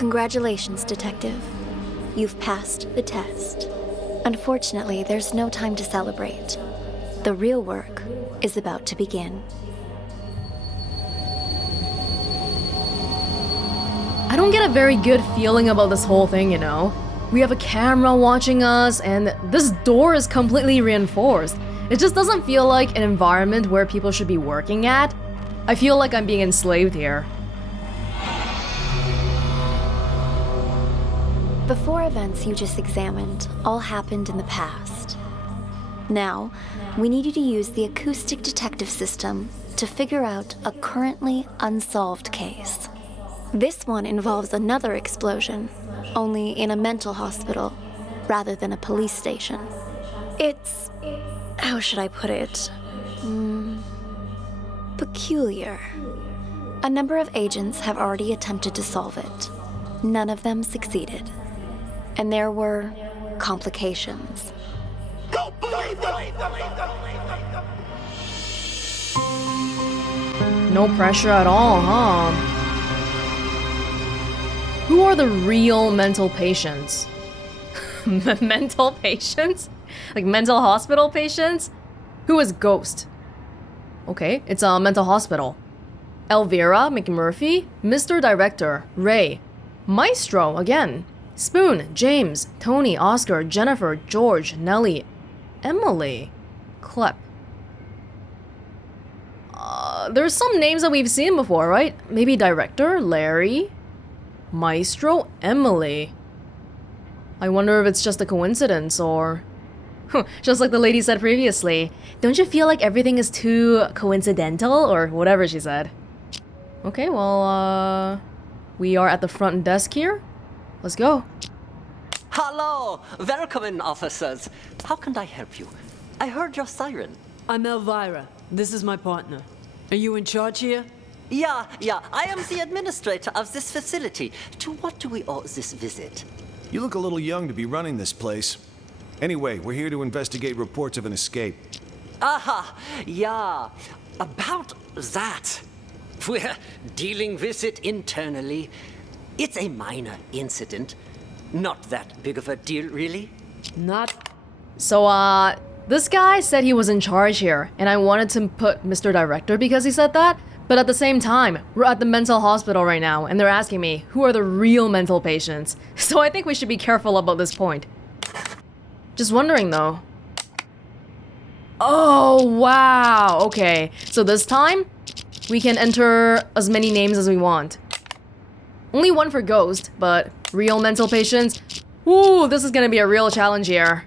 Congratulations, Detective. You've passed the test. Unfortunately, there's no time to celebrate. The real work is about to begin. I don't get a very good feeling about this whole thing, you know? We have a camera watching us, and this door is completely reinforced. It just doesn't feel like an environment where people should be working at. I feel like I'm being enslaved here. The 4 events you just examined all happened in the past. Now, we need you to use the Acoustic Detective system to figure out a currently unsolved case. This one involves another explosion, only in a mental hospital rather than a police station. It's... how should I put it? Peculiar. A number of agents have already attempted to solve it. None of them succeeded. And there were complications. No pressure at all, huh? Who are the real mental patients? Mental patients? Like mental hospital patients? Who is Ghost? Okay, it's a mental hospital. Elvira, McMurphy, Mr. Director, Ray, Maestro again, Spoon, James, Tony, Oscar, Jennifer, George, Nellie, Emily, Klep. There's some names that we've seen before, right? Maybe Director, Larry, Maestro, Emily. I wonder if it's just a coincidence or... just like the lady said previously. Don't you feel like everything is too coincidental or whatever she said? Okay, well, we are at the front desk here. Let's go. Hello! Welcome in, officers. How can I help you? I heard your siren. I'm Elvira. This is my partner. Are you in charge here? Yeah, I am the administrator of this facility. To what do we owe this visit? You look a little young to be running this place. Anyway, we're here to investigate reports of an escape. Aha, yeah. About that. We're dealing with it internally. It's a minor incident. Not that big of a deal, really. Not. So, this guy said he was in charge here, and I wanted to put Mr. Director because he said that, but at the same time, we're at the mental hospital right now, and they're asking me, who are the real mental patients? So I think we should be careful about this point. Just wondering, though. Oh, wow, okay. So this time, we can enter as many names as we want. Only one for Ghost, but real mental patients? Ooh, this is gonna be a real challenge here.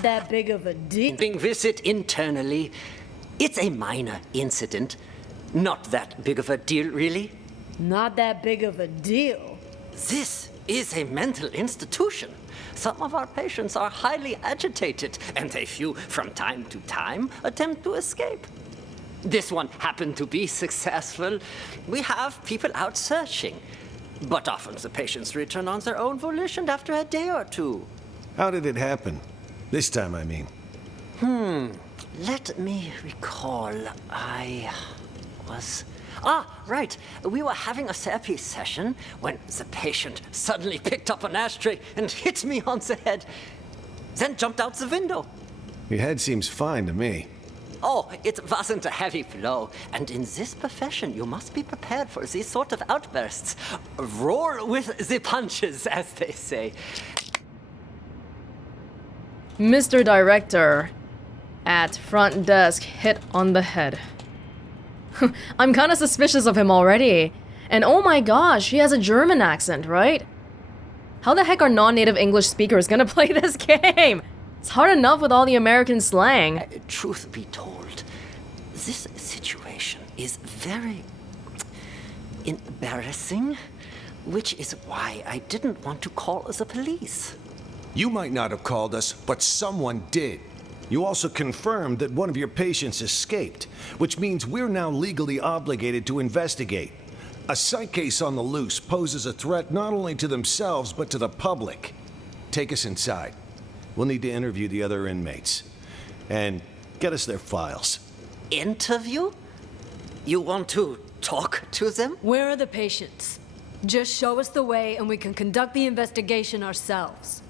That big of a deal. Dealing with it internally. It's a minor incident. Not that big of a deal, really. Not that big of a deal. This is a mental institution. Some of our patients are highly agitated, and a few, from time to time, attempt to escape. This one happened to be successful. We have people out searching, but often the patients return on their own volition after a day or two. How did it happen? This time, I mean. Let me recall. Right. We were having a therapy session when the patient suddenly picked up an ashtray and hit me on the head, then jumped out the window. Your head seems fine to me. Oh, it wasn't a heavy blow. And in this profession, you must be prepared for these sort of outbursts. Roll with the punches, as they say. Mr. Director, at front desk, hit on the head. I'm kind of suspicious of him already. And oh my gosh, he has a German accent, right? How the heck are non-native English speakers gonna play this game? It's hard enough with all the American slang. Truth be told, this situation is very embarrassing, which is why I didn't want to call the police. You might not have called us, but someone did. You also confirmed that one of your patients escaped, which means we're now legally obligated to investigate. A psych case on the loose poses a threat not only to themselves, but to the public. Take us inside. We'll need to interview the other inmates. And get us their files. Interview? You want to talk to them? Where are the patients? Just show us the way and we can conduct the investigation ourselves.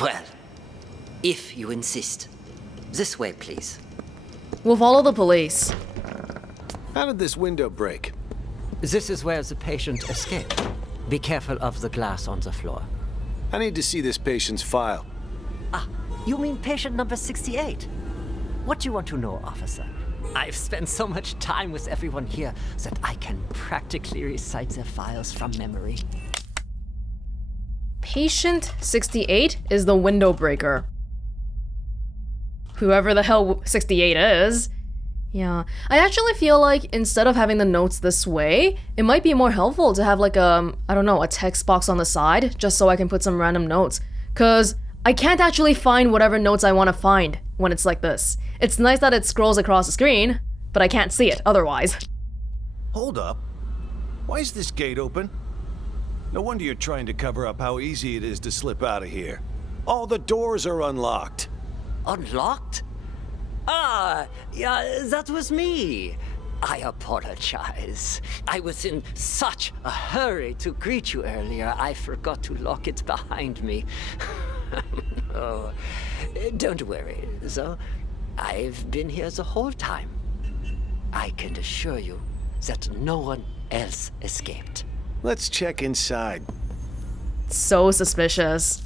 Well, if you insist. This way, please. We'll follow the police. How did this window break? This is where the patient escaped. Be careful of the glass on the floor. I need to see this patient's file. Ah, you mean patient number 68? What do you want to know, officer? I've spent so much time with everyone here that I can practically recite their files from memory. Patient 68 is the window breaker. Whoever the hell 68 is. Yeah, I actually feel like instead of having the notes this way, it might be more helpful to have like I don't know, a text box on the side, just so I can put some random notes. Cause I can't actually find whatever notes I want to find when it's like this. It's nice that it scrolls across the screen, but I can't see it otherwise. Hold up. Why is this gate open? No wonder you're trying to cover up how easy it is to slip out of here. All the doors are unlocked. Unlocked? Ah, yeah, that was me. I apologize. I was in such a hurry to greet you earlier, I forgot to lock it behind me. Oh, don't worry, though. I've been here the whole time. I can assure you that no one else escaped. Let's check inside. So suspicious.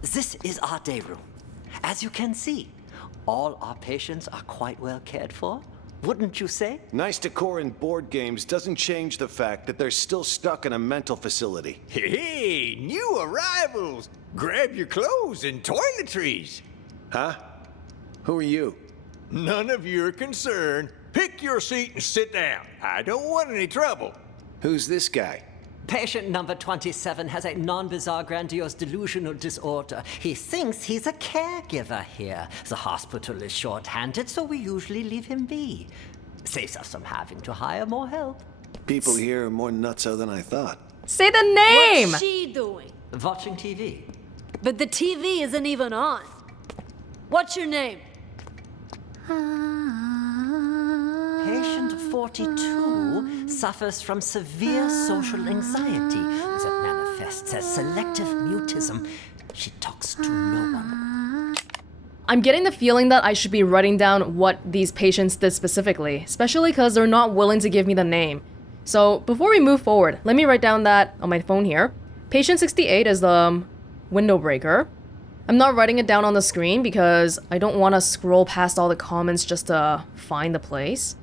This is our day room. As you can see, all our patients are quite well cared for, wouldn't you say? Nice decor in board games doesn't change the fact that they're still stuck in a mental facility. Hey, new arrivals! Grab your clothes and toiletries! Huh? Who are you? None of your concern. Pick your seat and sit down. I don't want any trouble. Who's this guy? Patient number 27 has a non-bizarre grandiose delusional disorder. He thinks he's a caregiver here. The hospital is short-handed, so we usually leave him be. Saves us from having to hire more help. People here are more nutso than I thought. Say the name! What's she doing? Watching TV. But the TV isn't even on. What's your name? Patient 42 suffers from severe social anxiety that manifests as selective mutism. She talks to no one. I'm getting the feeling that I should be writing down what these patients did specifically, especially because they're not willing to give me the name. So before we move forward, let me write down that on my phone here. Patient 68 is the window breaker. I'm not writing it down on the screen because I don't want to scroll past all the comments just to find the place.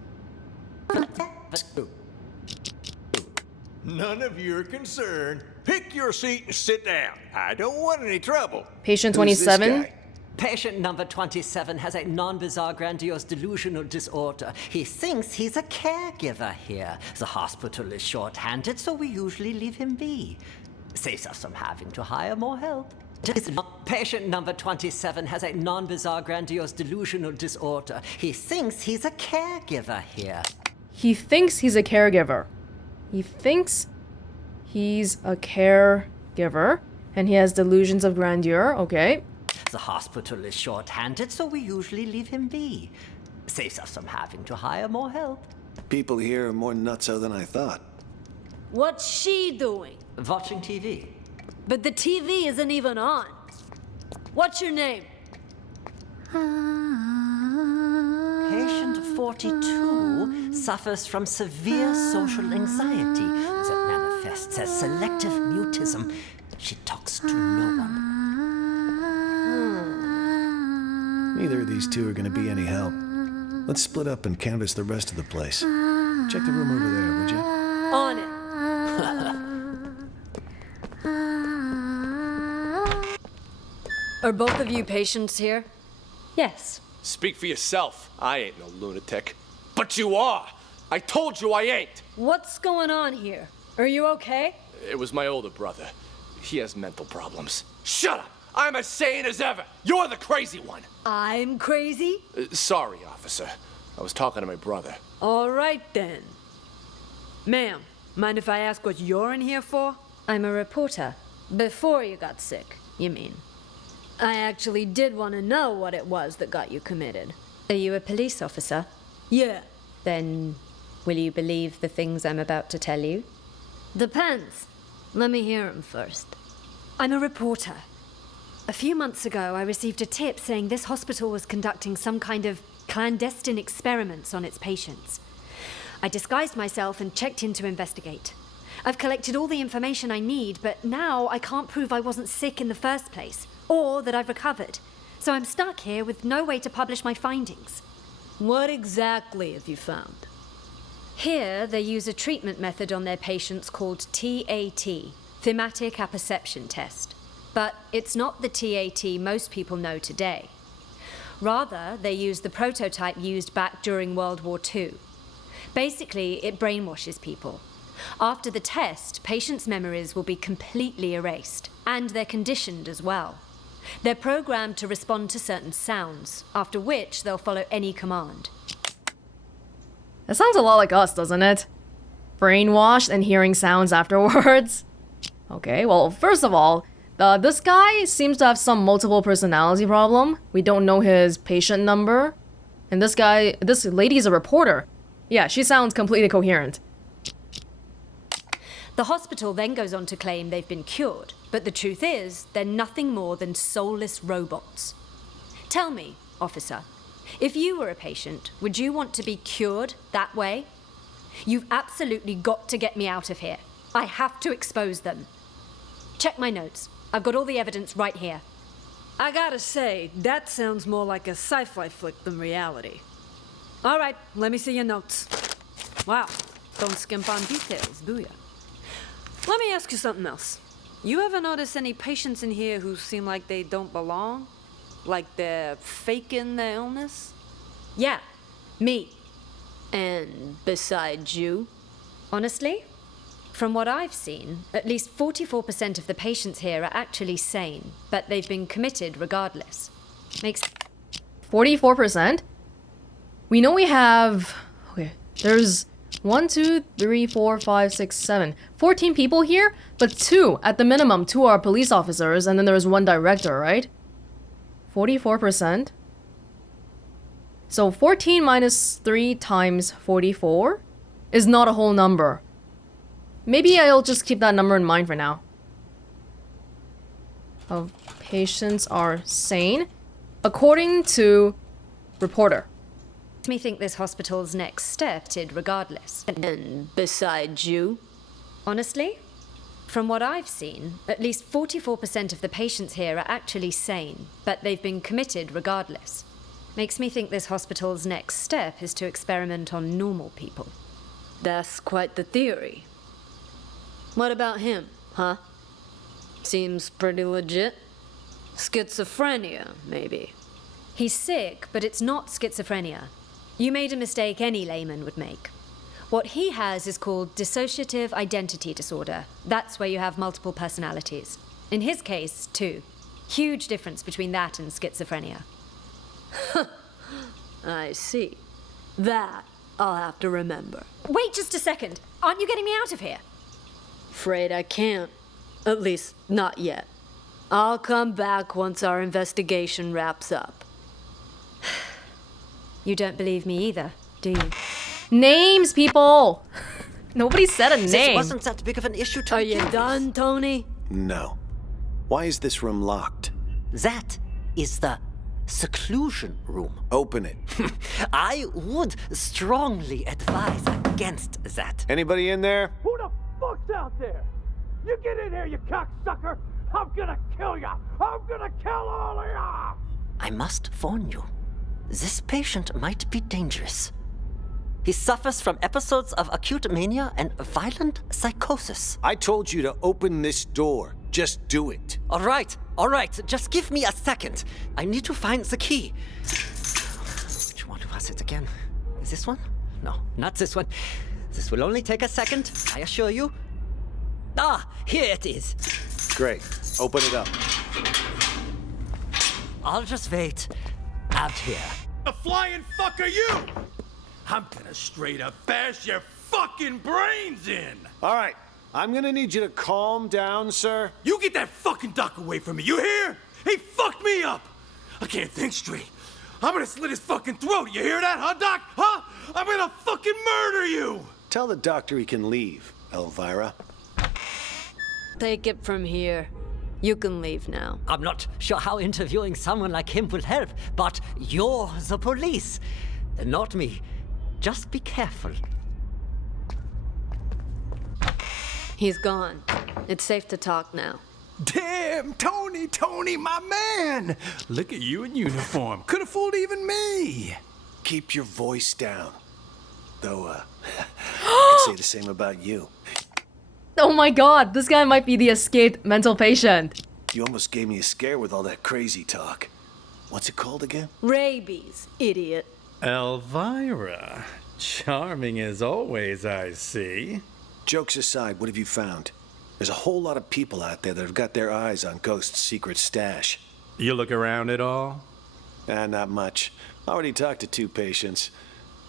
None of your concern. Pick your seat and sit down. I don't want any trouble. Patient Who's this 27. guy? Patient number 27 has a non-bizarre grandiose delusional disorder. He thinks he's a caregiver here. The hospital is short-handed, so we usually leave him be. Saves us from having to hire more help. Patient number 27 has a non-bizarre grandiose delusional disorder. He thinks he's a caregiver here. He thinks he's a caregiver. He thinks he's a caregiver. And he has delusions of grandeur. Okay. The hospital is short-handed, so we usually leave him be. Saves us from having to hire more help. People here are more nutso than I thought. What's she doing? Watching TV. But the TV isn't even on. What's your name? Patient 42 suffers from severe social anxiety that manifests as selective mutism. She talks to no one. Neither of these two are going to be any help. Let's split up and canvass the rest of the place. Check the room over there, would you? On it. Are both of you patients here? Yes. Speak for yourself. I ain't no lunatic. But you are! I told you I ain't! What's going on here? Are you okay? It was my older brother. He has mental problems. Shut up! I'm as sane as ever! You're the crazy one! I'm crazy? Sorry, officer. I was talking to my brother. All right then. Ma'am, mind if I ask what you're in here for? I'm a reporter. Before you got sick, you mean? I actually did want to know what it was that got you committed. Are you a police officer? Yeah. Then will you believe the things I'm about to tell you? Depends. Let me hear him first. I'm a reporter. A few months ago, I received a tip saying this hospital was conducting some kind of clandestine experiments on its patients. I disguised myself and checked in to investigate. I've collected all the information I need, but now I can't prove I wasn't sick in the first place, or that I've recovered. So I'm stuck here with no way to publish my findings. What exactly have you found? Here, they use a treatment method on their patients called TAT, Thematic Apperception Test. But it's not the TAT most people know today. Rather, they use the prototype used back during World War II. Basically, it brainwashes people. After the test, patients' memories will be completely erased, and they're conditioned as well. They're programmed to respond to certain sounds, after which they'll follow any command. That sounds a lot like us, doesn't it? Brainwashed and hearing sounds afterwards. Okay, well, first of all, this guy seems to have some multiple personality problem. We don't know his patient number. And this lady is a reporter. Yeah, she sounds completely coherent. The hospital then goes on to claim they've been cured, but the truth is, they're nothing more than soulless robots. Tell me, officer, if you were a patient, would you want to be cured that way? You've absolutely got to get me out of here. I have to expose them. Check my notes. I've got all the evidence right here. I gotta say, that sounds more like a sci-fi flick than reality. All right, let me see your notes. Wow, don't skimp on details, do ya? Let me ask you something else. You ever notice any patients in here who seem like they don't belong? Like they're faking their illness? Yeah, me. And besides you? Honestly, from what I've seen, at least 44% of the patients here are actually sane, but they've been committed regardless. Makes 44%? We know we have... Okay, there's 1, 2, 3, 4, 5, 6, 7. 14 people here, but 2, at the minimum, 2 are police officers, and then there's 1 director, right? 44%? So 14 minus 3 times 44 is not a whole number. Maybe I'll just keep that number in mind for now. Of patients are sane, according to reporter. makes me think this hospital's next step did regardless. And besides you? Honestly, from what I've seen, at least 44% of the patients here are actually sane, but they've been committed regardless. Makes me think this hospital's next step is to experiment on normal people. That's quite the theory. What about him, huh? Seems pretty legit. Schizophrenia, maybe. He's sick, but it's not schizophrenia. You made a mistake any layman would make. What he has is called dissociative identity disorder. That's where you have multiple personalities. In his case, 2. Huge difference between that and schizophrenia. I see. That I'll have to remember. Wait just a second. Aren't you getting me out of here? Afraid I can't. At least, not yet. I'll come back once our investigation wraps up. You don't believe me either, do you? Names, people! Nobody said a name. This wasn't that big of an issue to Are you begin with. done, Tony? No. Why is this room locked? That is the seclusion room. Open it. I would strongly advise against that. Anybody in there? Who the fuck's out there? You get in here, you cocksucker! I'm gonna kill ya! I'm gonna kill all of ya! I must warn you, this patient might be dangerous. He suffers from episodes of acute mania and violent psychosis. I told you to open this door. Just do it. All right, just give me a second. I need to find the key. Which one was it again? Is this one? No, not this one. This will only take a second, I assure you. Ah, here it is. Great. Open it up. I'll just wait out here. The flying fuck are you? I'm gonna straight up bash your fucking brains in! All right. I'm gonna need you to calm down, sir. You get that fucking doc away from me, you hear? He fucked me up! I can't think straight. I'm gonna slit his fucking throat, you hear that, huh, Doc? Huh? I'm gonna fucking murder you! Tell the doctor he can leave, Elvira. take it from here. You can leave now. I'm not sure how interviewing someone like him will help, but you're the police. Not me. Just be careful. He's gone. It's safe to talk now. Damn, Tony, my man! Look at you in uniform. Could have fooled even me. Keep your voice down. Though, I could say the same about you. Oh my god, this guy might be the escaped mental patient. You almost gave me a scare with all that crazy talk. What's it called again? Rabies, idiot. Elvira. Charming as always, I see. Jokes aside, what have you found? There's a whole lot of people out there that have got their eyes on Ghost's secret stash. You look around at all? Not much. Already talked to 2 patients.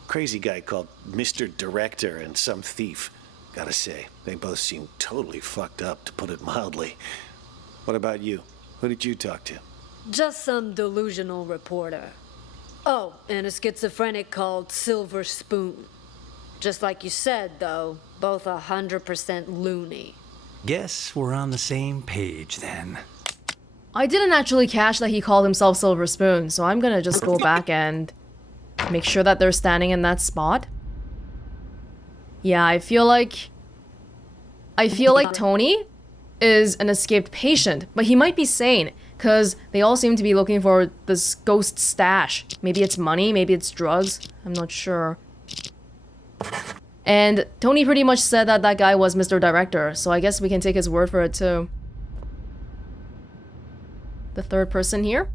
Crazy guy called Mr. Director and some thief. Gotta say, they both seem totally fucked up, to put it mildly. What about you? Who did you talk to? Just some delusional reporter. Oh, and a schizophrenic called Silver Spoon. Just like you said, though, both 100% loony. Guess we're on the same page then. I didn't actually catch that he called himself Silver Spoon, so I'm gonna just go back and make sure that they're standing in that spot. Yeah, I feel like Tony is an escaped patient, but he might be sane, because they all seem to be looking for this ghost stash. Maybe it's money, maybe it's drugs, I'm not sure. And Tony pretty much said that that guy was Mr. Director, so I guess we can take his word for it too. The third person here?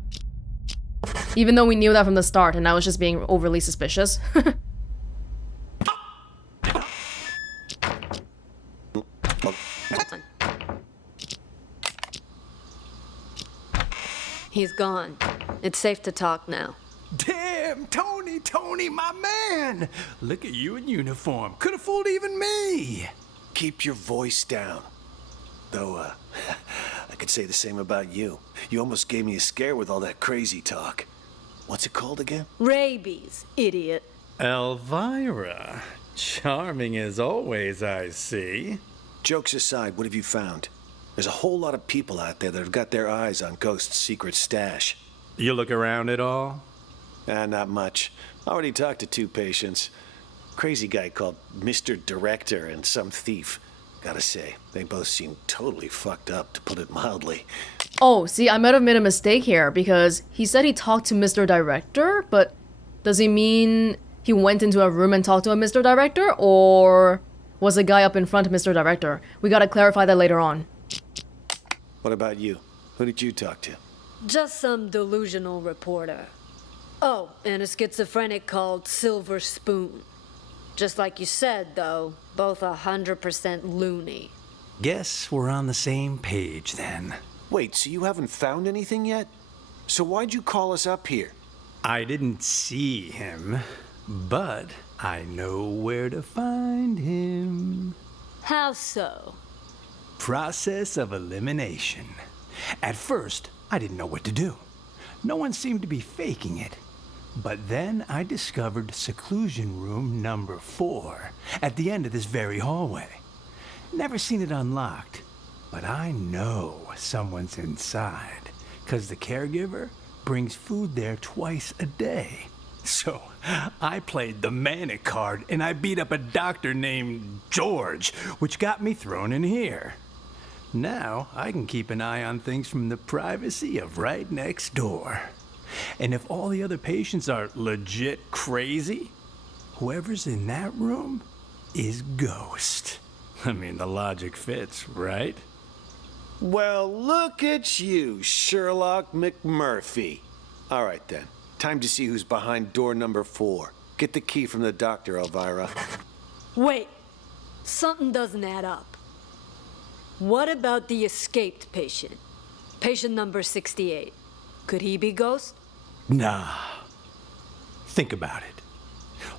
Even though we knew that from the start, and I was just being overly suspicious. He's gone. It's safe to talk now. Damn, Tony, my man! Look at you in uniform. Could have fooled even me. Keep your voice down. Though, I could say the same about you. You almost gave me a scare with all that crazy talk. What's it called again? Rabies, idiot. Elvira. Charming as always, I see. Jokes aside, what have you found? There's a whole lot of people out there that have got their eyes on Ghost's secret stash. You look around at all? Not much. Already talked to 2 patients. Crazy guy called Mr. Director and some thief. Gotta say, they both seem totally fucked up, to put it mildly. Oh, see, I might have made a mistake here, because he said he talked to Mr. Director, but does he mean he went into a room and talked to a Mr. Director, or was the guy up in front of Mr. Director? We gotta clarify that later on. What about you? Who did you talk to? Just some delusional reporter. Oh, and a schizophrenic called Silver Spoon. Just like you said, though, both 100% loony. Guess we're on the same page then. Wait, so you haven't found anything yet? So why'd you call us up here? I didn't see him, but I know where to find him. How so? Process of elimination. At first, I didn't know what to do. No one seemed to be faking it. But then I discovered Seclusion room number 4 at the end of this very hallway. Never seen it unlocked, but I know someone's inside, 'cause the caregiver brings food there twice a day. So I played the manic card and I beat up a doctor named George, which got me thrown in here. Now I can keep an eye on things from the privacy of right next door. And if all the other patients are legit crazy, whoever's in that room is Ghost. I mean, the logic fits, right? Well, look at you, Sherlock McMurphy. All right, then. Time to see who's behind door number 4. Get the key from the doctor, Elvira. Wait. Something doesn't add up. What about the escaped patient? Patient number 68. Could he be Ghost? Nah. Think about it.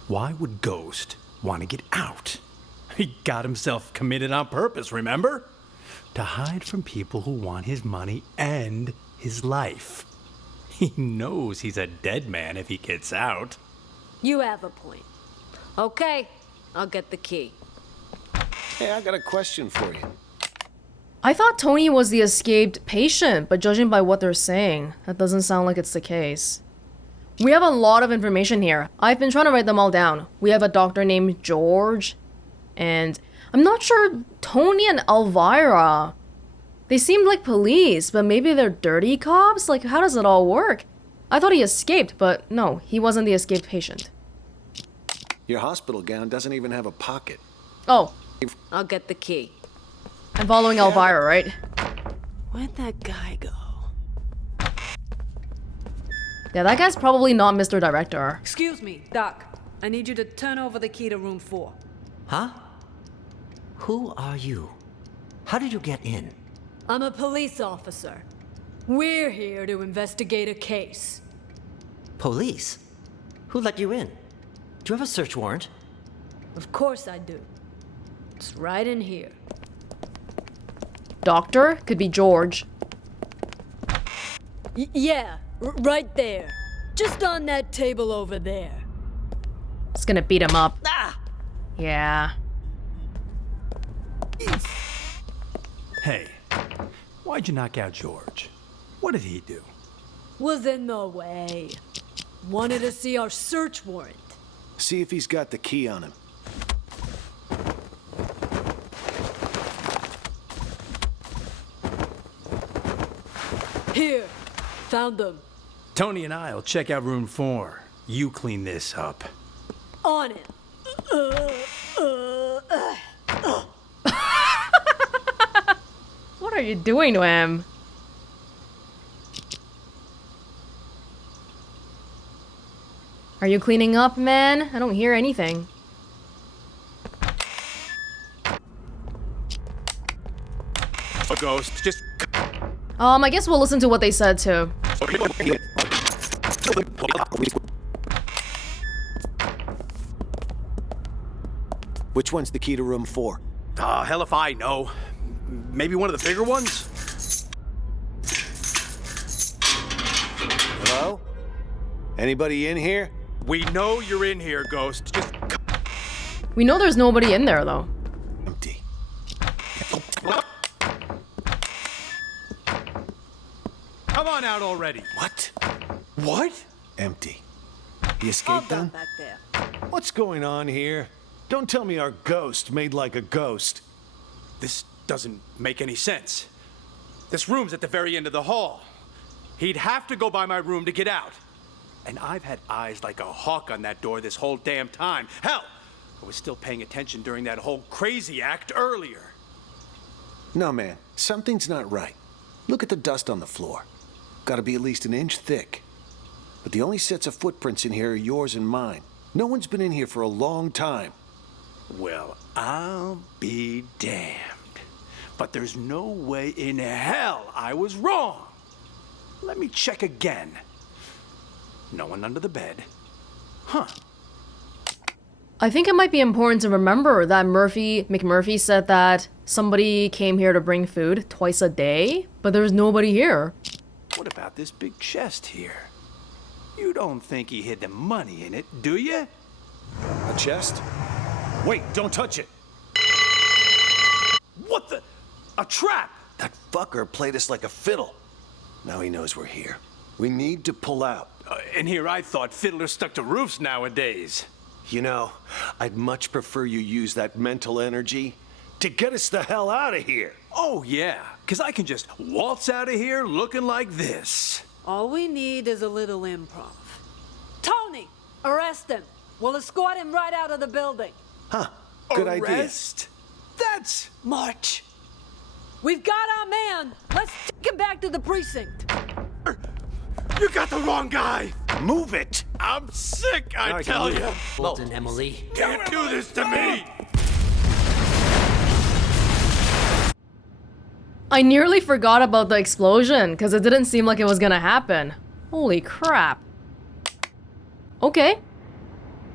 Why would Ghost want to get out? He got himself committed on purpose, remember? To hide from people who want his money and his life. He knows he's a dead man if he gets out. You have a point. Okay, I'll get the key. Hey, I got a question for you. I thought Tony was the escaped patient, but judging by what they're saying, that doesn't sound like it's the case. We have a lot of information here. I've been trying to write them all down. We have a doctor named George, and I'm not sure Tony and Elvira. They seemed like police, but maybe they're dirty cops? Like, how does it all work? I thought he escaped, but no, he wasn't the escaped patient. Your hospital gown doesn't even have a pocket. Oh, I'll get the key. I'm following Elvira, right? Where'd that guy go? Yeah, that guy's probably not Mr. Director. Excuse me, Doc. I need you to turn over the key to room 4. Huh? Who are you? How did you get in? I'm a police officer. We're here to investigate a case. Police? Who let you in? Do you have a search warrant? Of course I do. It's right in here. Doctor? Could be George. Yeah, right there. Just on that table over there. Just gonna beat him up. Ah! Yeah. Hey, why'd you knock out George? What did he do? Was in the way. Wanted to see our search warrant. See if he's got the key on him. Here, found them. Tony and I'll check out room 4. You clean this up. On it. What are you doing to him? Are you cleaning up, man? I don't hear anything. A ghost. Just. I guess we'll listen to what they said too. Which one's the key to room 4? Hell if I know. Maybe one of the bigger ones? Hello? Anybody in here? We know you're in here, Ghost. Just. We know there's nobody in there though. Empty. Come on out already. What? What? Empty. He All escaped done then? back there. What's going on here? Don't tell me our ghost made like a ghost. This doesn't make any sense. This room's at the very end of the hall. He'd have to go by my room to get out. And I've had eyes like a hawk on that door this whole damn time. Hell, I was still paying attention during that whole crazy act earlier. No, man. Something's not right. Look at the dust on the floor. Gotta be at least an inch thick. But the only sets of footprints in here are yours and mine. No one's been in here for a long time. Well, I'll be damned. But there's no way in hell I was wrong. Let me check again. No one under the bed. Huh. I think it might be important to remember that McMurphy said that somebody came here to bring food twice a day, but there's nobody here. What about this big chest here? You don't think he hid the money in it, do you? A chest? Wait, don't touch it! What the? A trap! That fucker played us like a fiddle. Now he knows we're here. We need to pull out. And here I thought fiddlers stuck to roofs nowadays. You know, I'd much prefer you use that mental energy to get us the hell out of here. Oh, yeah, because I can just waltz out of here looking like this. All we need is a little improv. Tony, arrest him. We'll escort him right out of the building. Huh, good idea. Arrest? That's much. We've got our man. Let's take him back to the precinct. You got the wrong guy! Move it! I'm sick, I All right, tell move you! it. Bolton, Emily. Can't do this to me! I nearly forgot about the explosion because it didn't seem like it was gonna happen. Holy crap. Okay.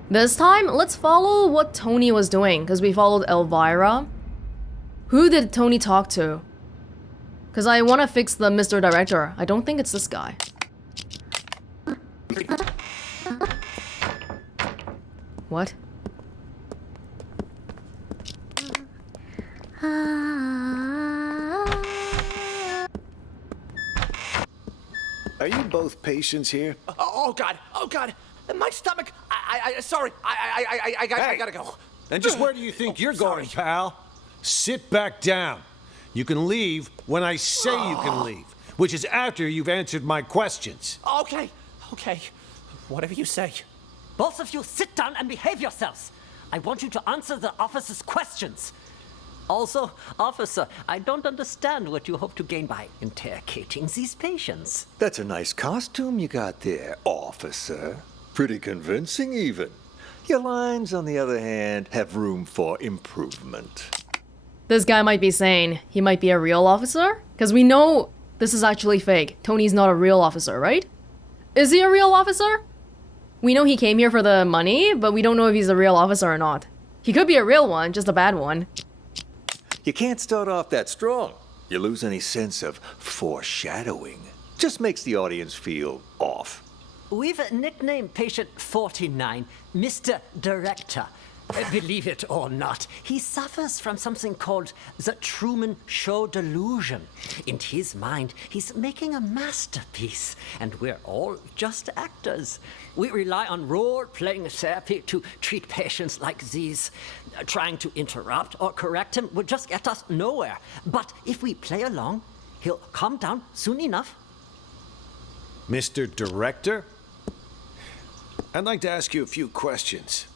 This time, let's follow what Tony was doing because we followed Elvira. Who did Tony talk to? Because I want to fix the Mr. Director. I don't think it's this guy. What? Are you both patients here? Oh God! Oh God! My stomach! Sorry. I gotta go. And just where do you think you're going, pal? Sit back down. You can leave when I say you can leave, which is after you've answered my questions. Okay. Whatever you say. Both of you sit down and behave yourselves. I want you to answer the officer's questions. Also, officer, I don't understand what you hope to gain by interrogating these patients. That's a nice costume you got there, officer. Pretty convincing, even. Your lines, on the other hand, have room for improvement. This guy might be saying he might be a real officer? Because we know this is actually fake. Tony's not a real officer, right? Is he a real officer? We know he came here for the money, but we don't know if he's a real officer or not. He could be a real one, just a bad one. You can't start off that strong. You lose any sense of foreshadowing. Just makes the audience feel off. We've nicknamed patient 49 Mr. Director. Believe it or not, he suffers from something called the Truman Show delusion. In his mind, he's making a masterpiece, and we're all just actors. We rely on role-playing therapy to treat patients like these. Trying to interrupt or correct him would just get us nowhere. But if we play along, he'll calm down soon enough. Mr. Director? I'd like to ask you a few questions.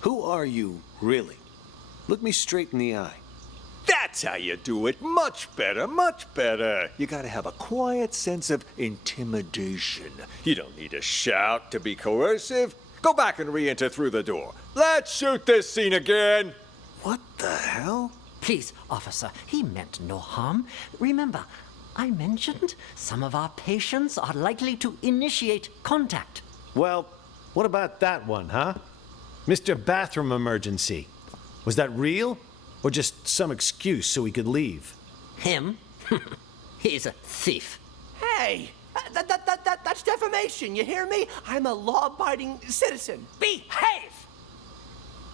Who are you, really? Look me straight in the eye. That's how you do it. Much better, much better. You gotta have a quiet sense of intimidation. You don't need to shout to be coercive. Go back and re-enter through the door. Let's shoot this scene again. What the hell? Please, officer, he meant no harm. Remember, I mentioned some of our patients are likely to initiate contact. Well, what about that one, huh? Mr. Bathroom Emergency. Was that real? Or just some excuse so he could leave? Him? He's a thief. Hey, that's defamation. You hear me? I'm a law-abiding citizen. Behave.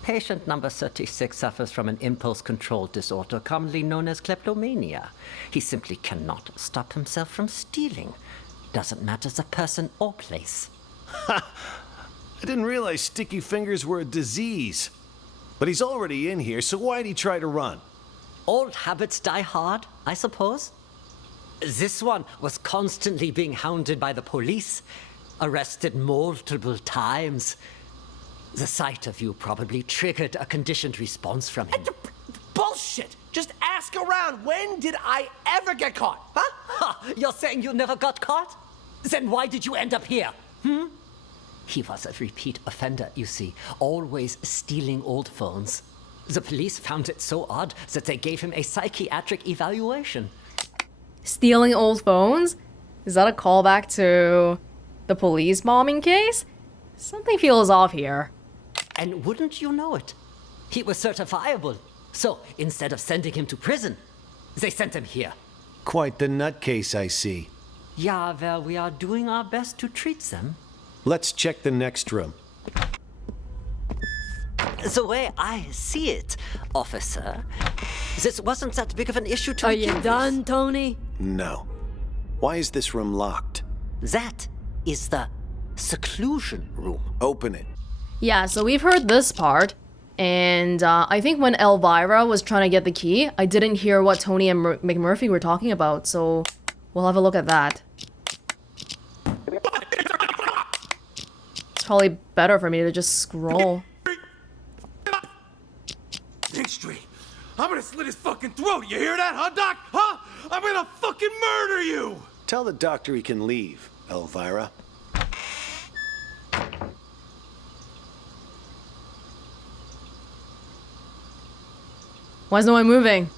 Patient number 36 suffers from an impulse control disorder commonly known as kleptomania. He simply cannot stop himself from stealing. Doesn't matter the person or place. I didn't realize sticky fingers were a disease. But he's already in here, so why'd he try to run? Old habits die hard, I suppose. This one was constantly being hounded by the police, arrested multiple times. The sight of you probably triggered a conditioned response from him. Bullshit! Just ask around. When did I ever get caught? Huh? Ha! You're saying you never got caught? Then why did you end up here? He was a repeat offender, you see, always stealing old phones. The police found it so odd that they gave him a psychiatric evaluation. Stealing old phones? Is that a callback to the police bombing case? Something feels off here. And wouldn't you know it? He was certifiable. So instead of sending him to prison, they sent him here. Quite the nutcase, I see. Yeah, well, we are doing our best to treat them. Let's check the next room. The way I see it, officer, this wasn't that big of an issue to Are begin you with. done, Tony? No. Why is this room locked? That is the seclusion room. Open it. Yeah, so we've heard this part. And I think when Elvira was trying to get the key, I didn't hear what Tony and McMurphy were talking about. So we'll have a look at that. It's probably better for me to just scroll. Pink Street. I'm gonna slit his fucking throat. You hear that, huh, Doc? Huh? I'm gonna fucking murder you! Tell the doctor he can leave, Elvira. Why is no one moving?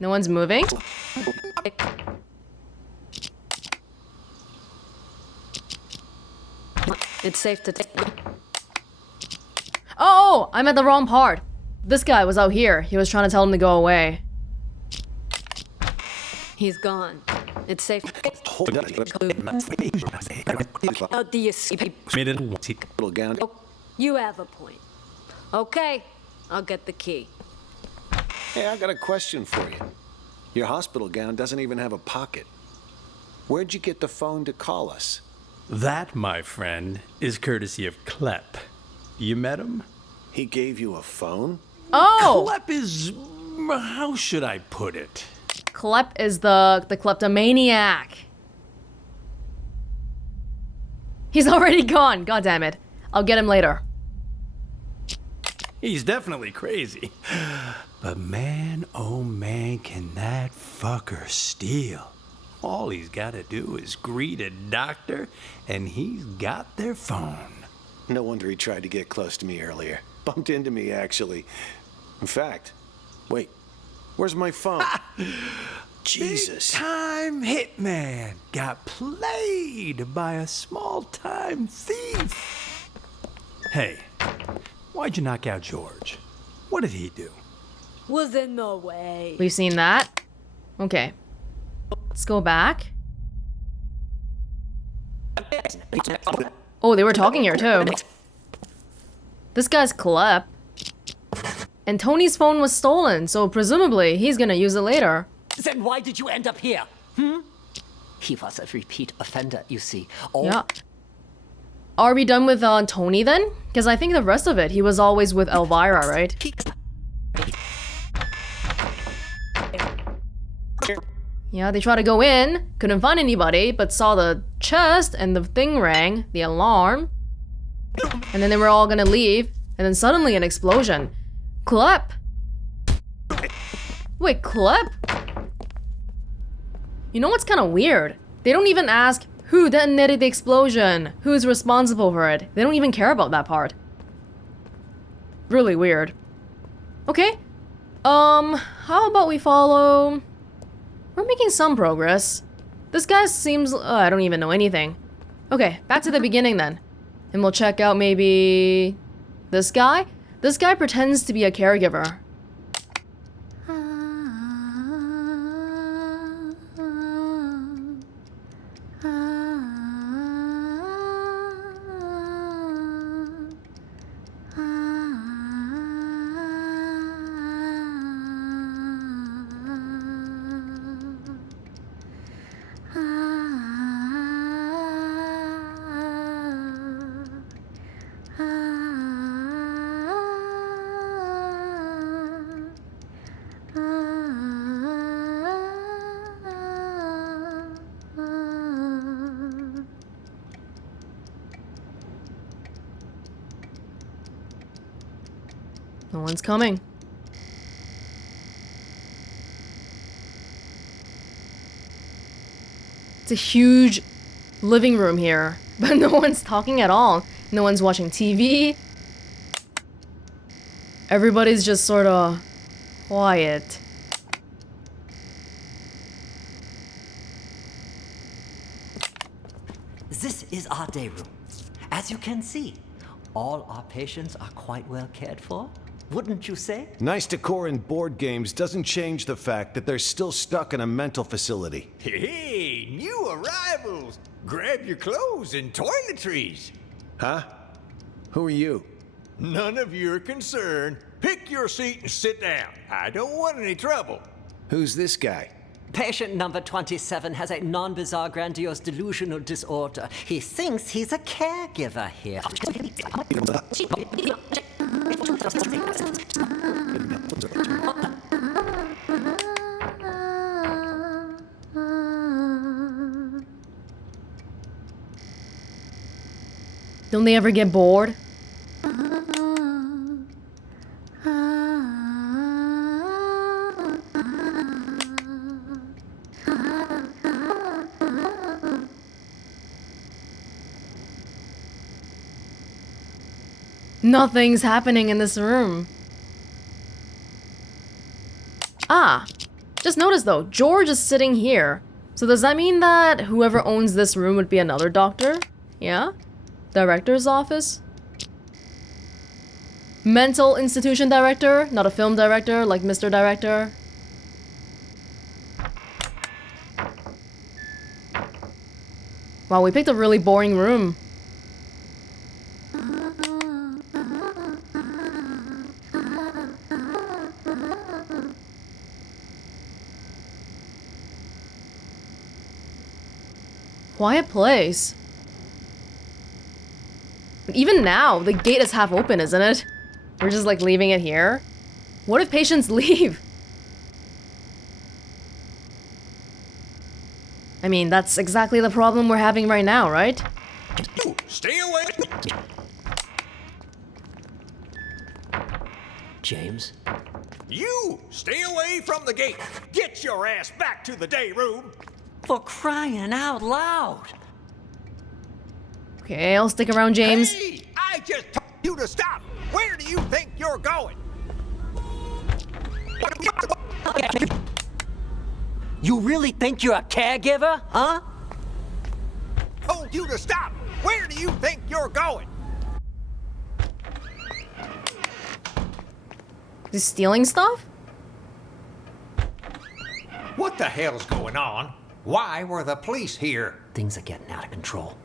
No one's moving? It's safe to take. Oh, I'm at the wrong part. This guy was out here. He was trying to tell him to go away. He's gone. It's safe. Out the escape. Little gown. You have a point. Okay, I'll get the key. Hey, I got a question for you. Your hospital gown doesn't even have a pocket. Where'd you get the phone to call us? That, my friend, is courtesy of Klep. You met him? He gave you a phone? Oh! Klep is... how should I put it? Klep is the kleptomaniac. He's already gone. God damn it. I'll get him later. He's definitely crazy. But man, oh man, can that fucker steal. All he's gotta do is greet a doctor, and he's got their phone. No wonder he tried to get close to me earlier. Bumped into me, actually. In fact, wait, where's my phone? Jesus. Big-time hitman got played by a small-time thief. Hey, why'd you knock out George? What did he do? Was there no way? We've seen that. Okay. Let's go back. Oh, they were talking here too. This guy's Klep. And Tony's phone was stolen, so presumably he's gonna use it later. Then why did you end up here? He was a repeat offender, you see. Yeah. Are we done with Tony then? Because I think the rest of it, he was always with Elvira, right? Yeah, they tried to go in, couldn't find anybody, but saw the chest and the thing rang, the alarm. And then they were all gonna leave, and then suddenly an explosion. Klep! Wait, Klep? You know what's kind of weird? They don't even ask who detonated the explosion, who's responsible for it. They don't even care about that part. Really weird. Okay. How about we follow... We're making some progress. This guy seems... I don't even know anything. Okay, back to the beginning then. And we'll check out maybe... this guy? This guy pretends to be a caregiver. No one's coming. It's a huge living room here, but no one's talking at all. No one's watching TV. Everybody's just sort of quiet. This is our day room. As you can see, all our patients are quite well cared for. Wouldn't you say? Nice decor and board games doesn't change the fact that they're still stuck in a mental facility. Hey, new arrivals! Grab your clothes and toiletries. Huh? Who are you? None of your concern. Pick your seat and sit down. I don't want any trouble. Who's this guy? Patient number 27 has a non-bizarre grandiose delusional disorder. He thinks he's a caregiver here. Don't they ever get bored? Nothing's happening in this room. Ah, just notice though, George is sitting here. So does that mean that whoever owns this room would be another doctor? Yeah? Director's office? Mental institution director, not a film director like Mr. Director. Wow, we picked a really boring room. Quiet place. Even now, the gate is half open, isn't it? We're just like leaving it here. What if patients leave? I mean, that's exactly the problem we're having right now, right? Stay away! James? You! Stay away from the gate! Get your ass back to the day room! For crying out loud! Okay, I'll stick around, James. Hey! I just told you to stop! Where do you think you're going? You really think you're a caregiver, huh? Told you to stop! Where do you think you're going? He's stealing stuff? What the hell's going on? Why were the police here? Things are getting out of control.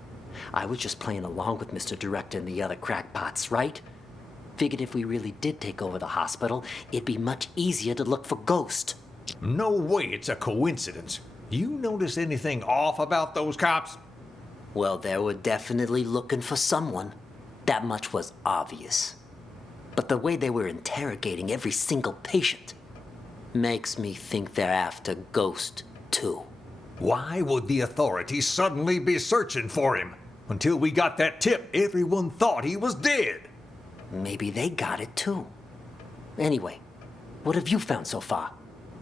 I was just playing along with Mr. Director and the other crackpots, right? Figured if we really did take over the hospital, it'd be much easier to look for Ghost. No way it's a coincidence. You notice anything off about those cops? Well, they were definitely looking for someone. That much was obvious. But the way they were interrogating every single patient makes me think they're after Ghost, too. Why would the authorities suddenly be searching for him? Until we got that tip, everyone thought he was dead. Maybe they got it, too. Anyway, what have you found so far?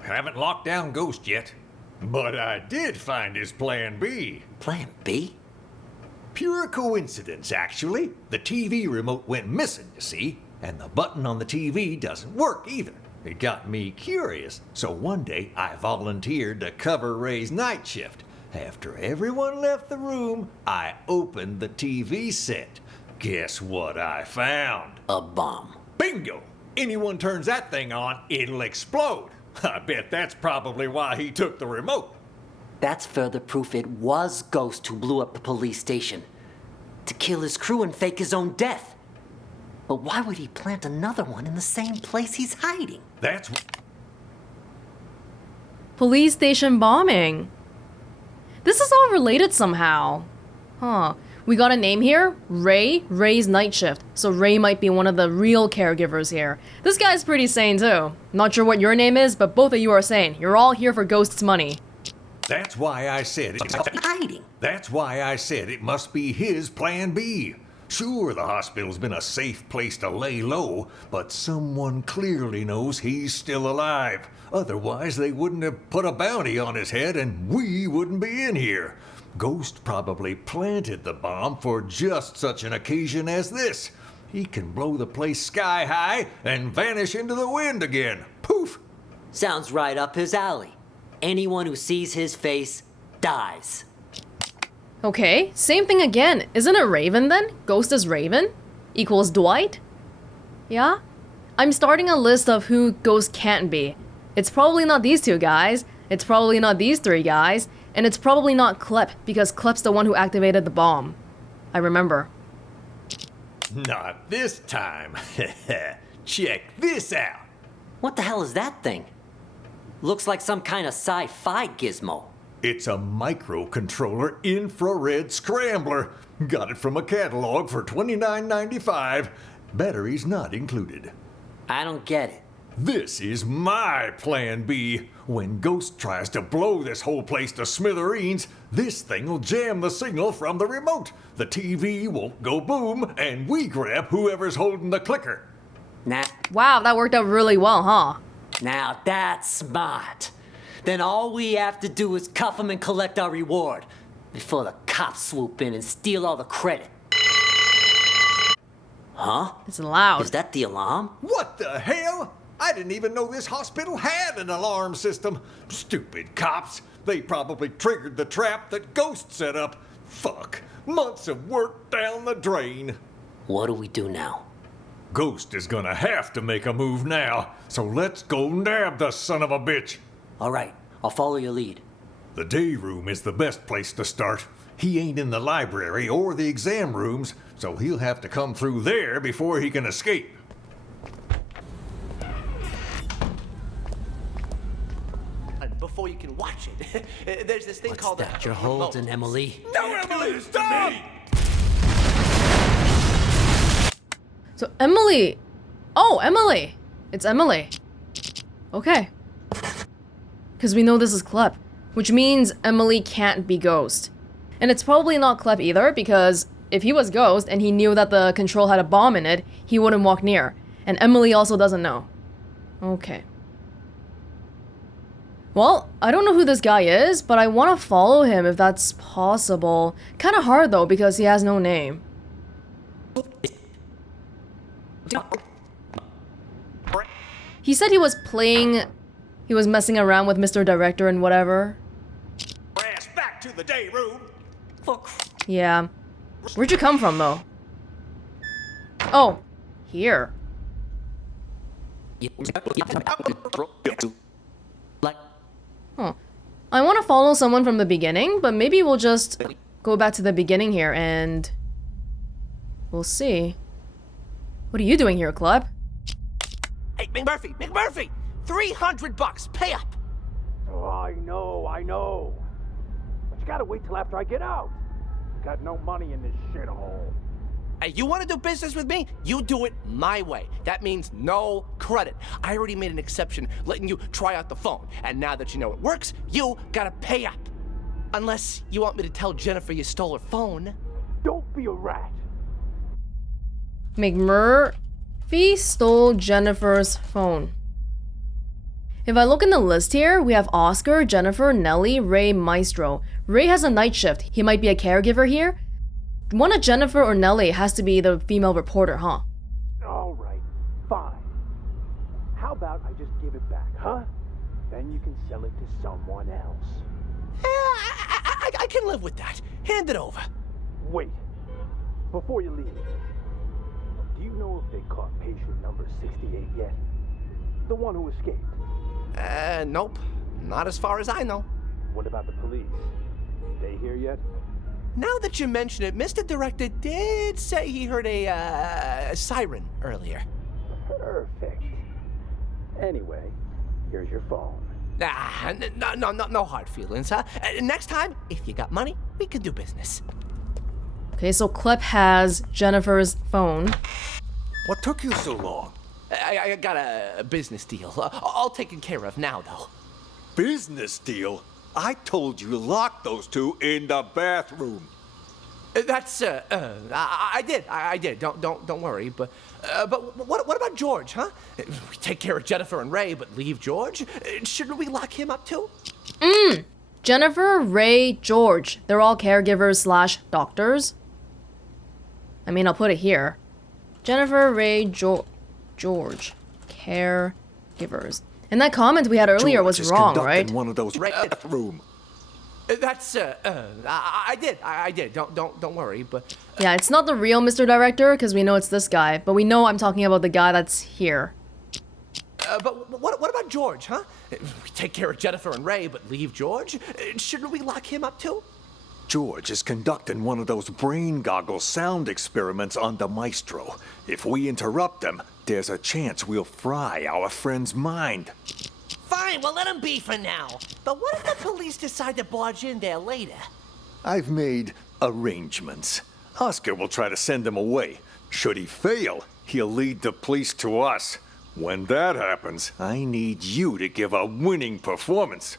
Haven't locked down Ghost yet. But I did find his plan B. Plan B? Pure coincidence, actually. The TV remote went missing, you see, and the button on the TV doesn't work either. It got me curious, so one day I volunteered to cover Ray's night shift. After everyone left the room, I opened the TV set. Guess what I found? A bomb. Bingo! Anyone turns that thing on, it'll explode. I bet that's probably why he took the remote. That's further proof it was Ghost who blew up the police station. To kill his crew and fake his own death. But why would he plant another one in the same place he's hiding? That's... Police station bombing. This is all related somehow. Huh. We got a name here? Ray? Ray's night shift. So Ray might be one of the real caregivers here. This guy's pretty sane too. Not sure what your name is, but both of you are sane. You're all here for Ghost's money. That's why I said it. Hiding. That's why I said it must be his plan B. Sure, the hospital's been a safe place to lay low, but someone clearly knows he's still alive. Otherwise, they wouldn't have put a bounty on his head and we wouldn't be in here. Ghost probably planted the bomb for just such an occasion as this. He can blow the place sky high and vanish into the wind again. Poof! Sounds right up his alley. Anyone who sees his face dies. Okay, same thing again. Isn't it Raven then? Ghost is Raven? Equals Dwight? Yeah? I'm starting a list of who Ghost can't be. It's probably not these two guys. It's probably not these three guys. And it's probably not Klep, because Klep's the one who activated the bomb. I remember. Not this time. Check this out. What the hell is that thing? Looks like some kind of sci-fi gizmo. It's a microcontroller infrared scrambler. Got it from a catalog for $29.95. Batteries not included. I don't get it. This is my plan B. When Ghost tries to blow this whole place to smithereens, this thing will jam the signal from the remote. The TV won't go boom, and we grab whoever's holding the clicker. Wow, that worked out really well, huh? Now that's smart. Then all we have to do is cuff him and collect our reward before the cops swoop in and steal all the credit. Huh? It's loud. Is that the alarm? What the hell? I didn't even know this hospital had an alarm system. Stupid cops. They probably triggered the trap that Ghost set up. Fuck. Months of work down the drain. What do we do now? Ghost is gonna have to make a move now, so let's go nab the son of a bitch. All right, I'll follow your lead. The day room is the best place to start. He ain't in the library or the exam rooms, so he'll have to come through there before he can escape. before you can watch it. There's this thing What's called that a you're remote. holding, Emily? No, Emily, stop! So Emily. Oh, Emily. It's Emily. Okay. Because we know this is Klep, which means Emily can't be Ghost. And it's probably not Klep either, because if he was Ghost and he knew that the control had a bomb in it, he wouldn't walk near. And Emily also doesn't know. Okay. Well, I don't know who this guy is, but I want to follow him if that's possible. Kind of hard though, because he has no name. He said he was messing around with Mr. Director and whatever. Brass back to the day room. Yeah. Where'd you come from, though? Oh, here. Huh. I want to follow someone from the beginning, but maybe we'll just go back to the beginning here and... we'll see. What are you doing here, Klep? Hey, McMurphy! $300, pay up! Oh, I know. But you gotta wait till after I get out. Got no money in this shithole. Hey, you want to do business with me? You do it my way. That means no credit. I already made an exception, letting you try out the phone. And now that you know it works, you gotta pay up. Unless you want me to tell Jennifer you stole her phone. Don't be a rat. McMurphy stole Jennifer's phone. If I look in the list here, we have Oscar, Jennifer, Nellie, Ray, Maestro. Ray has a night shift. He might be a caregiver here. One of Jennifer or Nellie has to be the female reporter, huh? All right, fine. How about I just give it back, huh? Then you can sell it to someone else. I can live with that. Hand it over. Wait. Before you leave, do you know if they caught patient number 68 yet? The one who escaped? Nope. Not as far as I know. What about the police? They here yet? Now that you mention it, Mr. Director did say he heard a siren earlier. Perfect. Anyway, here's your phone. No hard feelings, huh? Next time, if you got money, we can do business. Okay, so Klep has Jennifer's phone. What took you so long? I got a business deal. All taken care of now, though. Business deal? I told you lock those two in the bathroom. That's I did. Don't worry. But what about George, huh? We take care of Jennifer and Ray, but leave George. Shouldn't we lock him up too? Jennifer, Ray, George. They're all caregivers / doctors. I mean, I'll put it here. Jennifer, Ray, George. Caregivers. And that comment we had earlier George was is wrong, conducting right? one of those bathroom. That's I did. Don't worry. But Yeah, it's not the real Mr. Director, because we know it's this guy. But we know I'm talking about the guy that's here. but what about George, huh? We take care of Jennifer and Ray, but leave George. Shouldn't we lock him up too? George is conducting one of those brain goggle sound experiments on the Maestro. If we interrupt them, there's a chance we'll fry our friend's mind. Fine, we'll let him be for now. But what if the police decide to barge in there later? I've made arrangements. Oscar will try to send him away. Should he fail, he'll lead the police to us. When that happens, I need you to give a winning performance.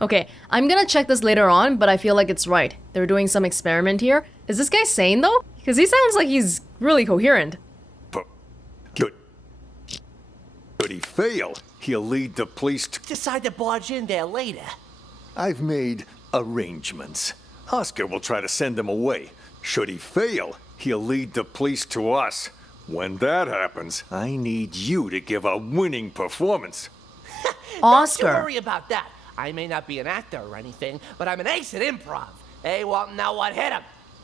Okay, I'm gonna check this later on, but I feel like it's right. They're doing some experiment here. Is this guy sane though? Because he sounds like he's really coherent. Should he fail, he'll lead the police to... Decide to barge in there later. I've made arrangements. Oscar will try to send him away. Should he fail, he'll lead the police to us. When that happens, I need you to give a winning performance. Oscar. Don't worry about that. I may not be an actor or anything, but I'm an ace at improv. Hey, well, now what? Hit him.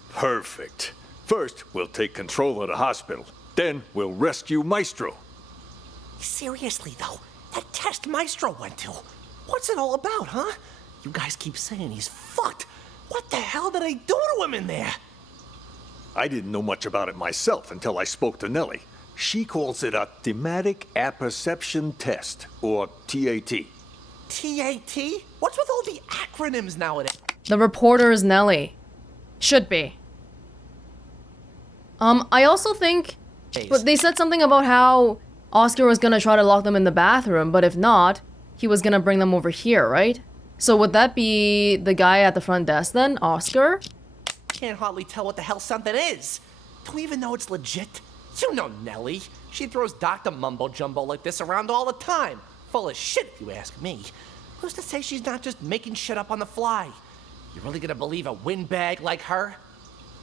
Perfect. First, we'll take control of the hospital. Then, we'll rescue Maestro. Seriously, though, that test Maestro went to, what's it all about, huh? You guys keep saying he's fucked. What the hell did I do to him in there? I didn't know much about it myself until I spoke to Nellie. She calls it a thematic apperception test, or TAT. TAT? What's with all the acronyms nowadays? The reporter is Nellie. Should be. I also think... But they said something about how Oscar was gonna try to lock them in the bathroom, but if not, he was gonna bring them over here, right? So would that be the guy at the front desk then? Oscar? Can't hardly tell what the hell something is. Don't even know it's legit. You know Nellie. She throws Dr. Mumbo Jumbo like this around all the time. Full of shit, if you ask me. Who's to say she's not just making shit up on the fly? You really gonna believe a windbag like her?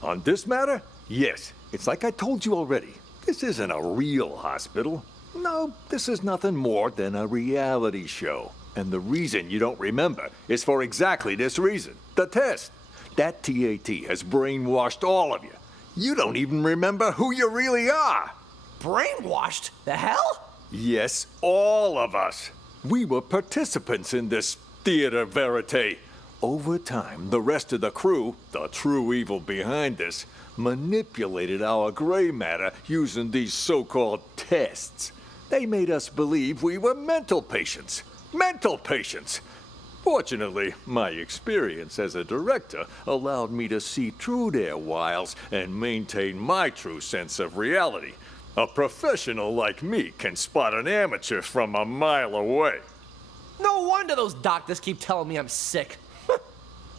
On this matter? Yes. It's like I told you already. This isn't a real hospital. No, this is nothing more than a reality show. And the reason you don't remember is for exactly this reason. The test. That TAT has brainwashed all of you. You don't even remember who you really are. Brainwashed? The hell? Yes, all of us. We were participants in this theater verite. Over time, the rest of the crew, the true evil behind this, manipulated our gray matter using these so-called tests. They made us believe we were mental patients. Mental patients! Fortunately, my experience as a director allowed me to see through their wiles and maintain my true sense of reality. A professional like me can spot an amateur from a mile away. No wonder those doctors keep telling me I'm sick.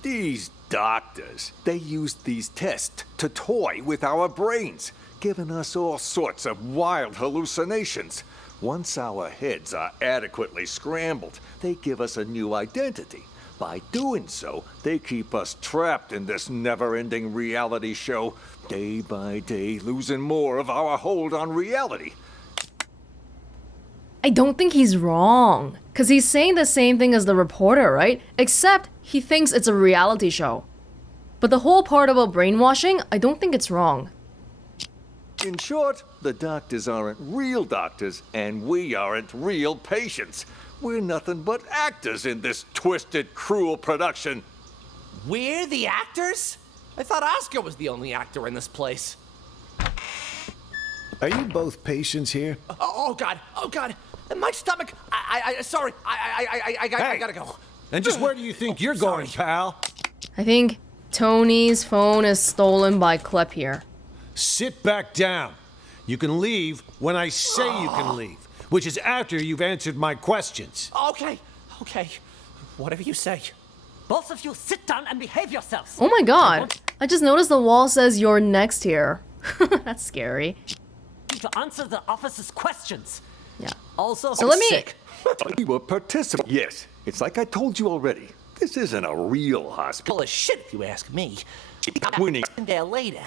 These doctors, they used these tests to toy with our brains, giving us all sorts of wild hallucinations. Once our heads are adequately scrambled, they give us a new identity. By doing so, they keep us trapped in this never-ending reality show, day by day losing more of our hold on reality. I don't think he's wrong. Because he's saying the same thing as the reporter, right? Except he thinks it's a reality show. But the whole part about brainwashing, I don't think it's wrong. In short, the doctors aren't real doctors, and we aren't real patients. We're nothing but actors in this twisted, cruel production. We're the actors? I thought Oscar was the only actor in this place. Are you both patients here? Oh God! Oh God! My stomach! Sorry. I gotta go. And just where do you think you're going, pal? I think Tony's phone is stolen by Klep here. Sit back down. You can leave when I say you can leave, which is after you've answered my questions. Okay. Whatever you say. Both of you sit down and behave yourselves. Oh my god. I just noticed the wall says you're next here. That's scary. To answer the officer's questions. Yeah. Also, so let me... sick. We were participants. Yes, it's like I told you already. This isn't a real hospital. Full of shit, if you ask me. Winning. There later.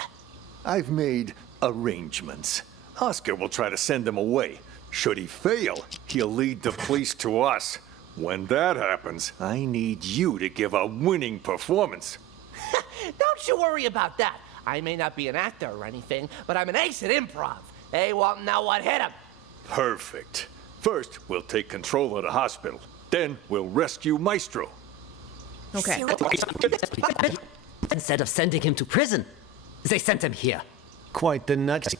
I've made arrangements. Oscar will try to send them away. Should he fail, he'll lead the police to us. When that happens, I need you to give a winning performance. Don't you worry about that. I may not be an actor or anything, but I'm an ace at improv. They won't know what hit him. Perfect. First, we'll take control of the hospital. Then, we'll rescue Maestro. Okay. Instead of sending him to prison, they sent him here. Quite the nuts.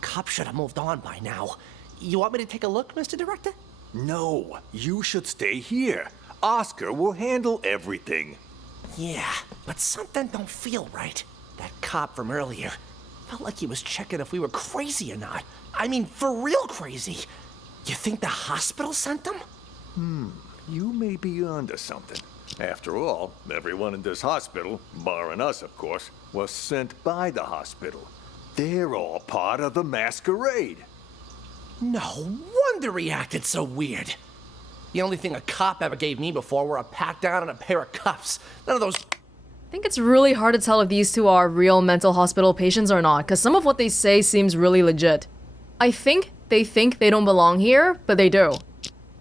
Cop should have moved on by now. You want me to take a look, Mr. Director? No, you should stay here. Oscar will handle everything. Yeah, but something don't feel right. That cop from earlier felt like he was checking if we were crazy or not. I mean, for real crazy. You think the hospital sent him? You may be onto something. After all, everyone in this hospital, barring us, of course, was sent by the hospital. They're all part of the masquerade. No wonder he acted so weird. The only thing a cop ever gave me before were a pat down and a pair of cuffs. None of those... I think it's really hard to tell if these two are real mental hospital patients or not, because some of what they say seems really legit. I think they don't belong here, but they do.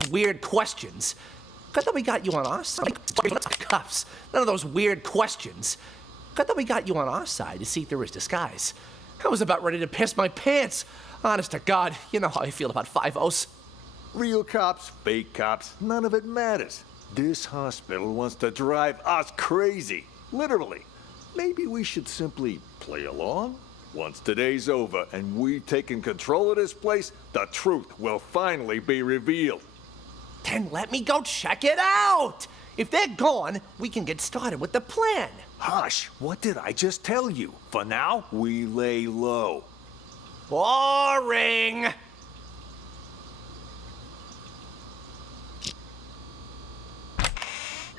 Weird questions. Good that we got you on our side. Cuffs. None of those weird questions. Good that we got you on our side to see through his disguise. I was about ready to piss my pants. Honest to God, you know how I feel about 5-0s. Real cops, fake cops, none of it matters. This hospital wants to drive us crazy. Literally. Maybe we should simply play along? Once today's over and we've taken control of this place, the truth will finally be revealed. Then let me go check it out! If they're gone, we can get started with the plan. Hush, what did I just tell you? For now, we lay low. Boring!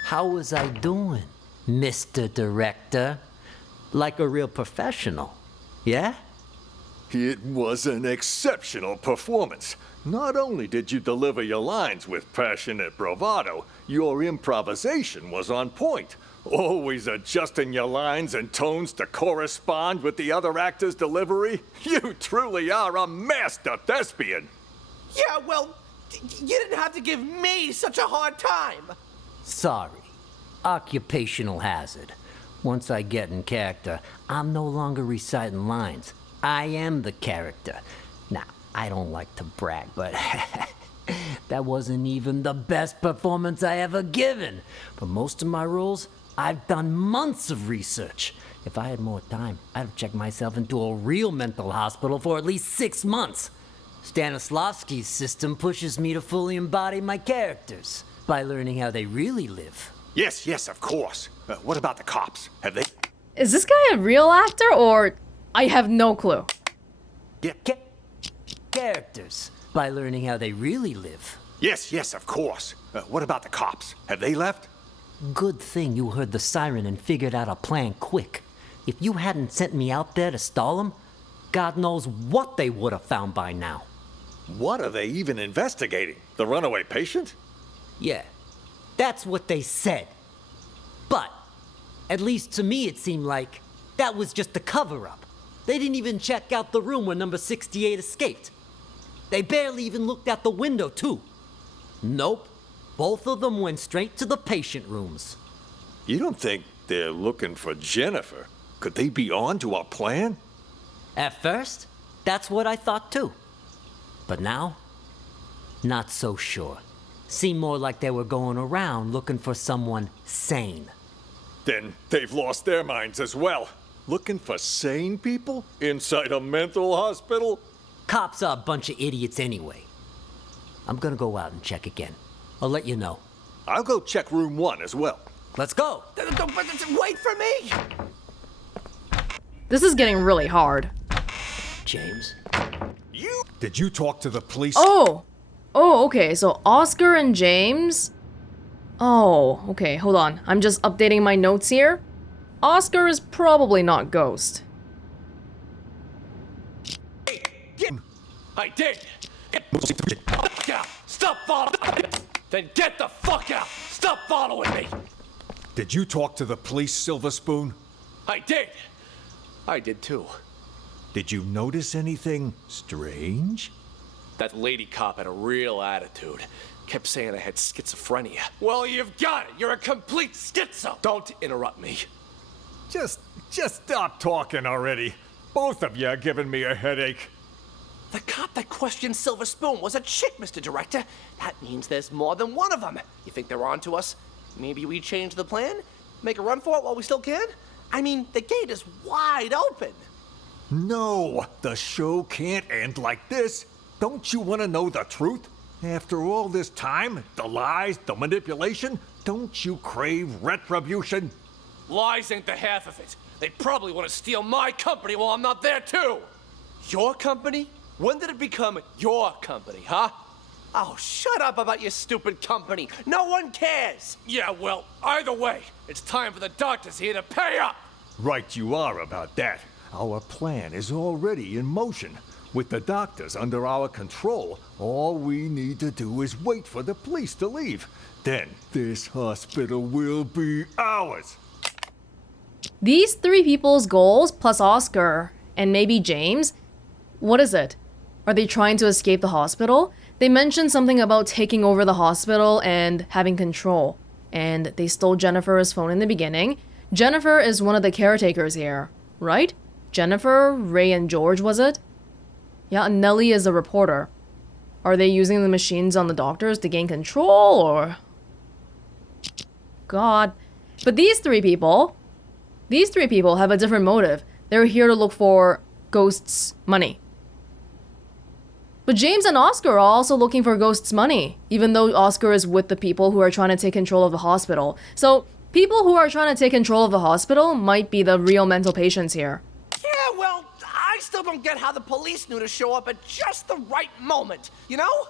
How was I doing, Mr. Director? Like a real professional, yeah? It was an exceptional performance. Not only did you deliver your lines with passionate bravado, your improvisation was on point. Always adjusting your lines and tones to correspond with the other actor's delivery. You truly are a master thespian. Yeah, well, you didn't have to give me such a hard time. Sorry. Occupational hazard. Once I get in character, I'm no longer reciting lines. I am the character. Now, I don't like to brag, but that wasn't even the best performance I ever given. For most of my roles, I've done months of research. If I had more time, I'd have checked myself into a real mental hospital for at least 6 months. Stanislavski's system pushes me to fully embody my characters by learning how they really live. Yes, of course. What about the cops? Have they... Is this guy a real actor or I have no clue? Characters by learning how they really live. Yes, of course. What about the cops? Have they left? Good thing you heard the siren and figured out a plan quick. If you hadn't sent me out there to stall them, God knows what they would have found by now. What are they even investigating? The runaway patient? Yeah, that's what they said. But, at least to me it seemed like that was just a cover-up. They didn't even check out the room where number 68 escaped. They barely even looked out the window, too. Nope. Both of them went straight to the patient rooms. You don't think they're looking for Jennifer? Could they be on to our plan? At first, that's what I thought, too. But now, not so sure. Seemed more like they were going around looking for someone sane. Then they've lost their minds as well. Looking for sane people inside a mental hospital? Cops are a bunch of idiots anyway. I'm gonna go out and check again. I'll let you know. I'll go check room 1 as well. Let's go! Wait for me! This is getting really hard. James? Did you talk to the police? Oh, okay, so Oscar and James? Oh, okay, hold on. I'm just updating my notes here. Oscar is probably not Ghost. I did! Get the fuck out! Stop following! Then get the fuck out! Stop following me! Did you talk to the police, Silver Spoon? I did! I did too. Did you notice anything strange? That lady cop had a real attitude. Kept saying I had schizophrenia. Well, you've got it! You're a complete schizo! Don't interrupt me. Just stop talking already. Both of you are giving me a headache. The cop that questioned Silver Spoon was a chick, Mr. Director. That means there's more than one of them. You think they're on to us? Maybe we change the plan? Make a run for it while we still can? I mean, the gate is wide open. No, the show can't end like this. Don't you want to know the truth? After all this time, the lies, the manipulation, don't you crave retribution? Lies ain't the half of it. They probably want to steal my company while I'm not there, too. Your company? When did it become your company, huh? Oh, shut up about your stupid company. No one cares. Yeah, well, either way, it's time for the doctors here to pay up. Right you are about that. Our plan is already in motion. With the doctors under our control, all we need to do is wait for the police to leave. Then this hospital will be ours. These 3 people's goals, plus Oscar, and maybe James, what is it? Are they trying to escape the hospital? They mentioned something about taking over the hospital and having control. And they stole Jennifer's phone in the beginning. Jennifer is one of the caretakers here, right? Jennifer, Ray, and George, was it? Yeah, and Nellie is a reporter. Are they using the machines on the doctors to gain control, or... God. But these three people have a different motive. They're here to look for Ghost's money. But James and Oscar are also looking for Ghost's money, even though Oscar is with the people who are trying to take control of the hospital. So, people who are trying to take control of the hospital might be the real mental patients here. Yeah, well, I still don't get how the police knew to show up at just the right moment, you know?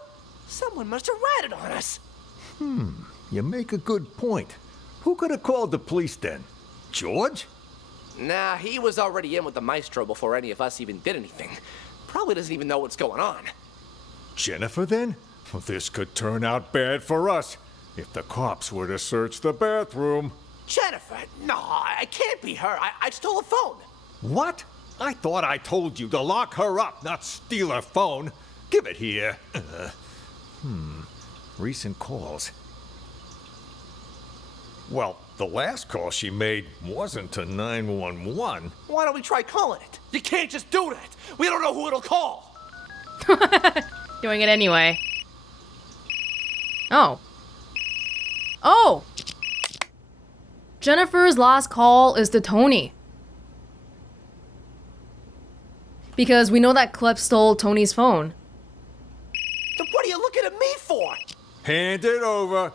Someone must have ratted on us. You make a good point. Who could have called the police then? George? Nah, he was already in with the maestro before any of us even did anything. Probably doesn't even know what's going on. Jennifer then? Well, this could turn out bad for us if the cops were to search the bathroom. Jennifer? No, it can't be her. I stole a phone. What? I thought I told you to lock her up, not steal her phone. Give it here. Recent calls. Well, the last call she made wasn't to 911. Why don't we try calling it? You can't just do that. We don't know who it'll call. Doing it anyway. Oh. Oh! Jennifer's last call is to Tony. Because we know that Klep stole Tony's phone. Then what are you looking at me for? Hand it over.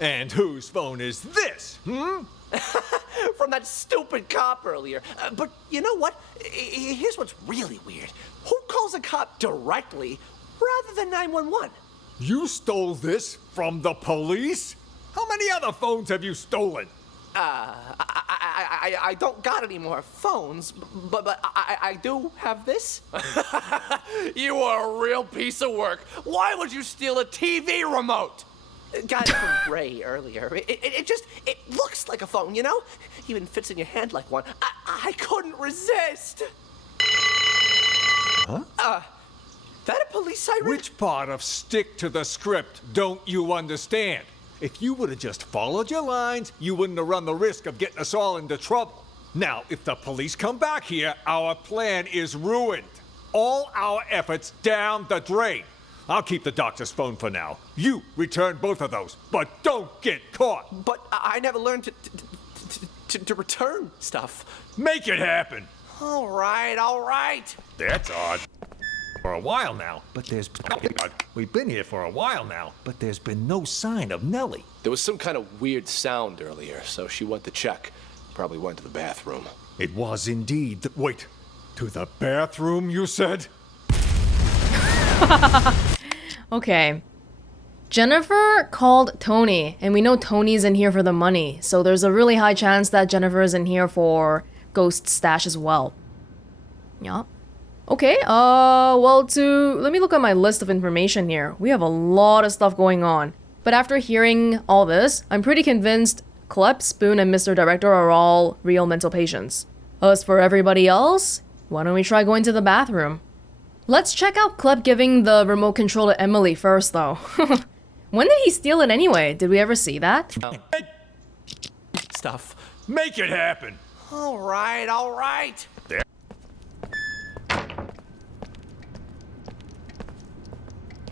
And whose phone is this? From that stupid cop earlier. But you know what? Here's what's really weird. Who calls a cop directly rather than 911? You stole this from the police? How many other phones have you stolen? I don't got any more phones, but I do have this. You are a real piece of work. Why would you steal a TV remote? Got it from Ray earlier. It looks like a phone, you know? Even fits in your hand like one. I couldn't resist. Huh? That a police siren? Which part of stick to the script don't you understand? If you would have just followed your lines, you wouldn't have run the risk of getting us all into trouble. Now, if the police come back here, our plan is ruined. All our efforts down the drain. I'll keep the doctor's phone for now. You return both of those, but don't get caught. But I never learned to return stuff. Make it happen. All right. That's odd. For a while now, but we've been here for a while now, but there's been no sign of Nellie. There was some kind of weird sound earlier, so she went to check. Probably went to the bathroom. It was indeed. Wait, to the bathroom, you said? Okay. Jennifer called Tony, and we know Tony's in here for the money, so there's a really high chance that Jennifer is in here for Ghost's stash as well. Yup. Okay, let me look at my list of information here. We have a lot of stuff going on. But after hearing all this, I'm pretty convinced Klep, Spoon, and Mr. Director are all real mental patients. As for everybody else, why don't we try going to the bathroom? Let's check out Klep giving the remote control to Emily first, though. When did he steal it anyway? Did we ever see that? Stuff. Make it happen. All right. There.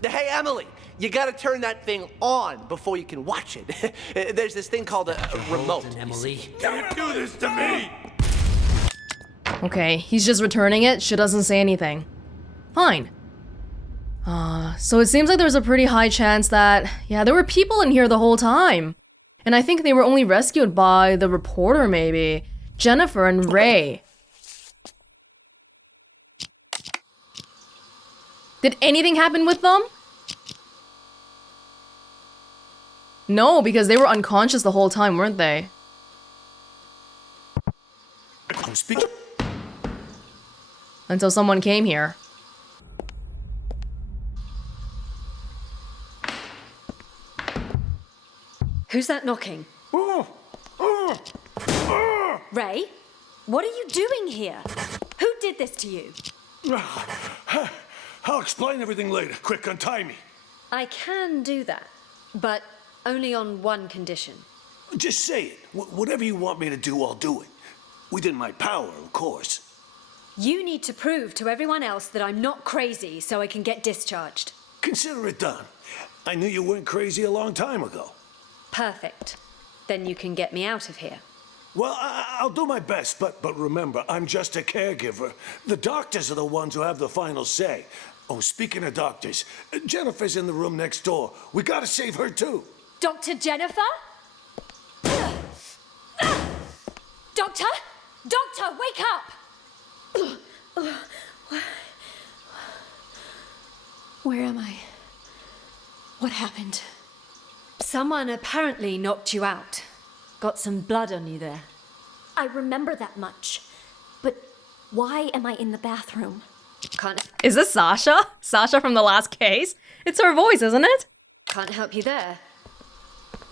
Hey, Emily, you gotta turn that thing on before you can watch it. There's this thing called a remote. Emily. Don't do this to me! Okay, he's just returning it. She doesn't say anything. Fine. So it seems like there's a pretty high chance that, yeah, there were people in here the whole time. And I think they were only rescued by the reporter, maybe. Jennifer and Ray. Did anything happen with them? No, because they were unconscious the whole time, weren't they? Until someone came here. Who's that knocking? Ray? What are you doing here? Who did this to you? I'll explain everything later. Quick, untie me. I can do that, but only on one condition. Just say it. Whatever you want me to do, I'll do it. Within my power, of course. You need to prove to everyone else that I'm not crazy so I can get discharged. Consider it done. I knew you weren't crazy a long time ago. Perfect. Then you can get me out of here. Well, I'll do my best, but remember, I'm just a caregiver. The doctors are the ones who have the final say. Oh, speaking of doctors, Jennifer's in the room next door. We gotta save her too. Dr. Jennifer? Doctor? Doctor, wake up! Where am I? What happened? Someone apparently knocked you out. Got some blood on you there. I remember that much. But why am I in the bathroom? Is this Sasha? Sasha from the last case? It's her voice, isn't it? Can't help you there.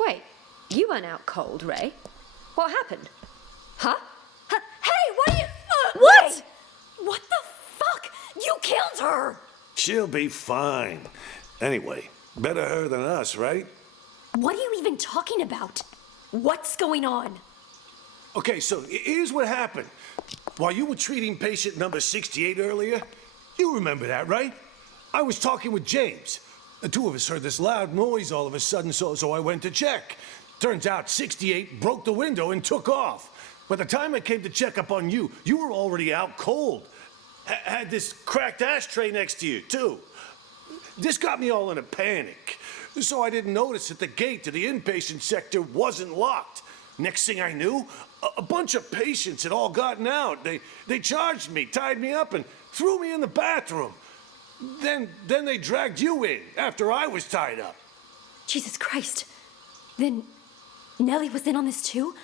Wait, you weren't out cold, Ray. What happened? Huh? Hey, what are you... What? Ray! What the fuck? You killed her! She'll be fine. Anyway, better her than us, right? What are you even talking about? What's going on? Okay, so here's what happened. While you were treating patient number 68 earlier, you remember that, right? I was talking with James. The two of us heard this loud noise all of a sudden, so I went to check. Turns out 68 broke the window and took off. By the time I came to check up on you, you were already out cold. Had this cracked ashtray next to you, too. This got me all in a panic. So I didn't notice that the gate to the inpatient sector wasn't locked. Next thing I knew, a bunch of patients had all gotten out. They charged me, tied me up, and threw me in the bathroom. Then they dragged you in after I was tied up. Jesus Christ. Then Nellie was in on this too?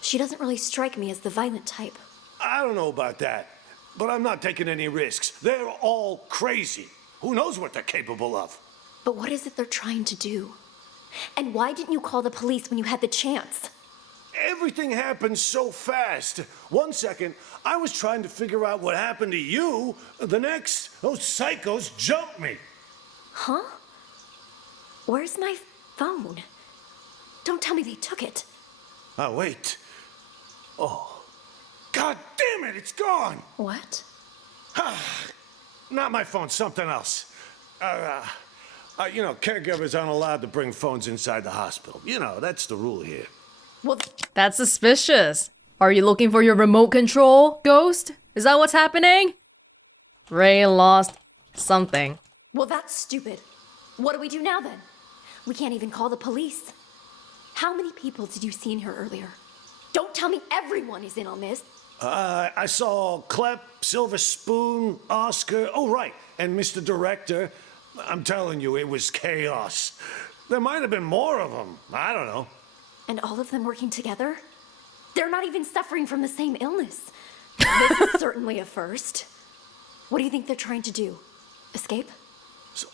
She doesn't really strike me as the violent type. I don't know about that, but I'm not taking any risks. They're all crazy. Who knows what they're capable of? But what is it they're trying to do? And why didn't you call the police when you had the chance? Everything happened so fast. 1 second, I was trying to figure out what happened to you. The next, those psychos jumped me. Huh? Where's my phone? Don't tell me they took it. Oh, wait. Oh. God damn it, it's gone! What? Not my phone, something else. You know, caregivers aren't allowed to bring phones inside the hospital. You know, that's the rule here. Well, That's suspicious. Are you looking for your remote control, Ghost? Is that what's happening? Ray lost something. well, that's stupid. What do we do now then? We can't even call the police. How many people did you see in here earlier? Don't tell me everyone is in on this. I saw Klep, Silver Spoon, Oscar, oh right, and Mr. Director. I'm telling you, it was chaos. There might have been more of them. I don't know. And all of them working together? They're not even suffering from the same illness. This is certainly a first. What do you think they're trying to do? Escape? So,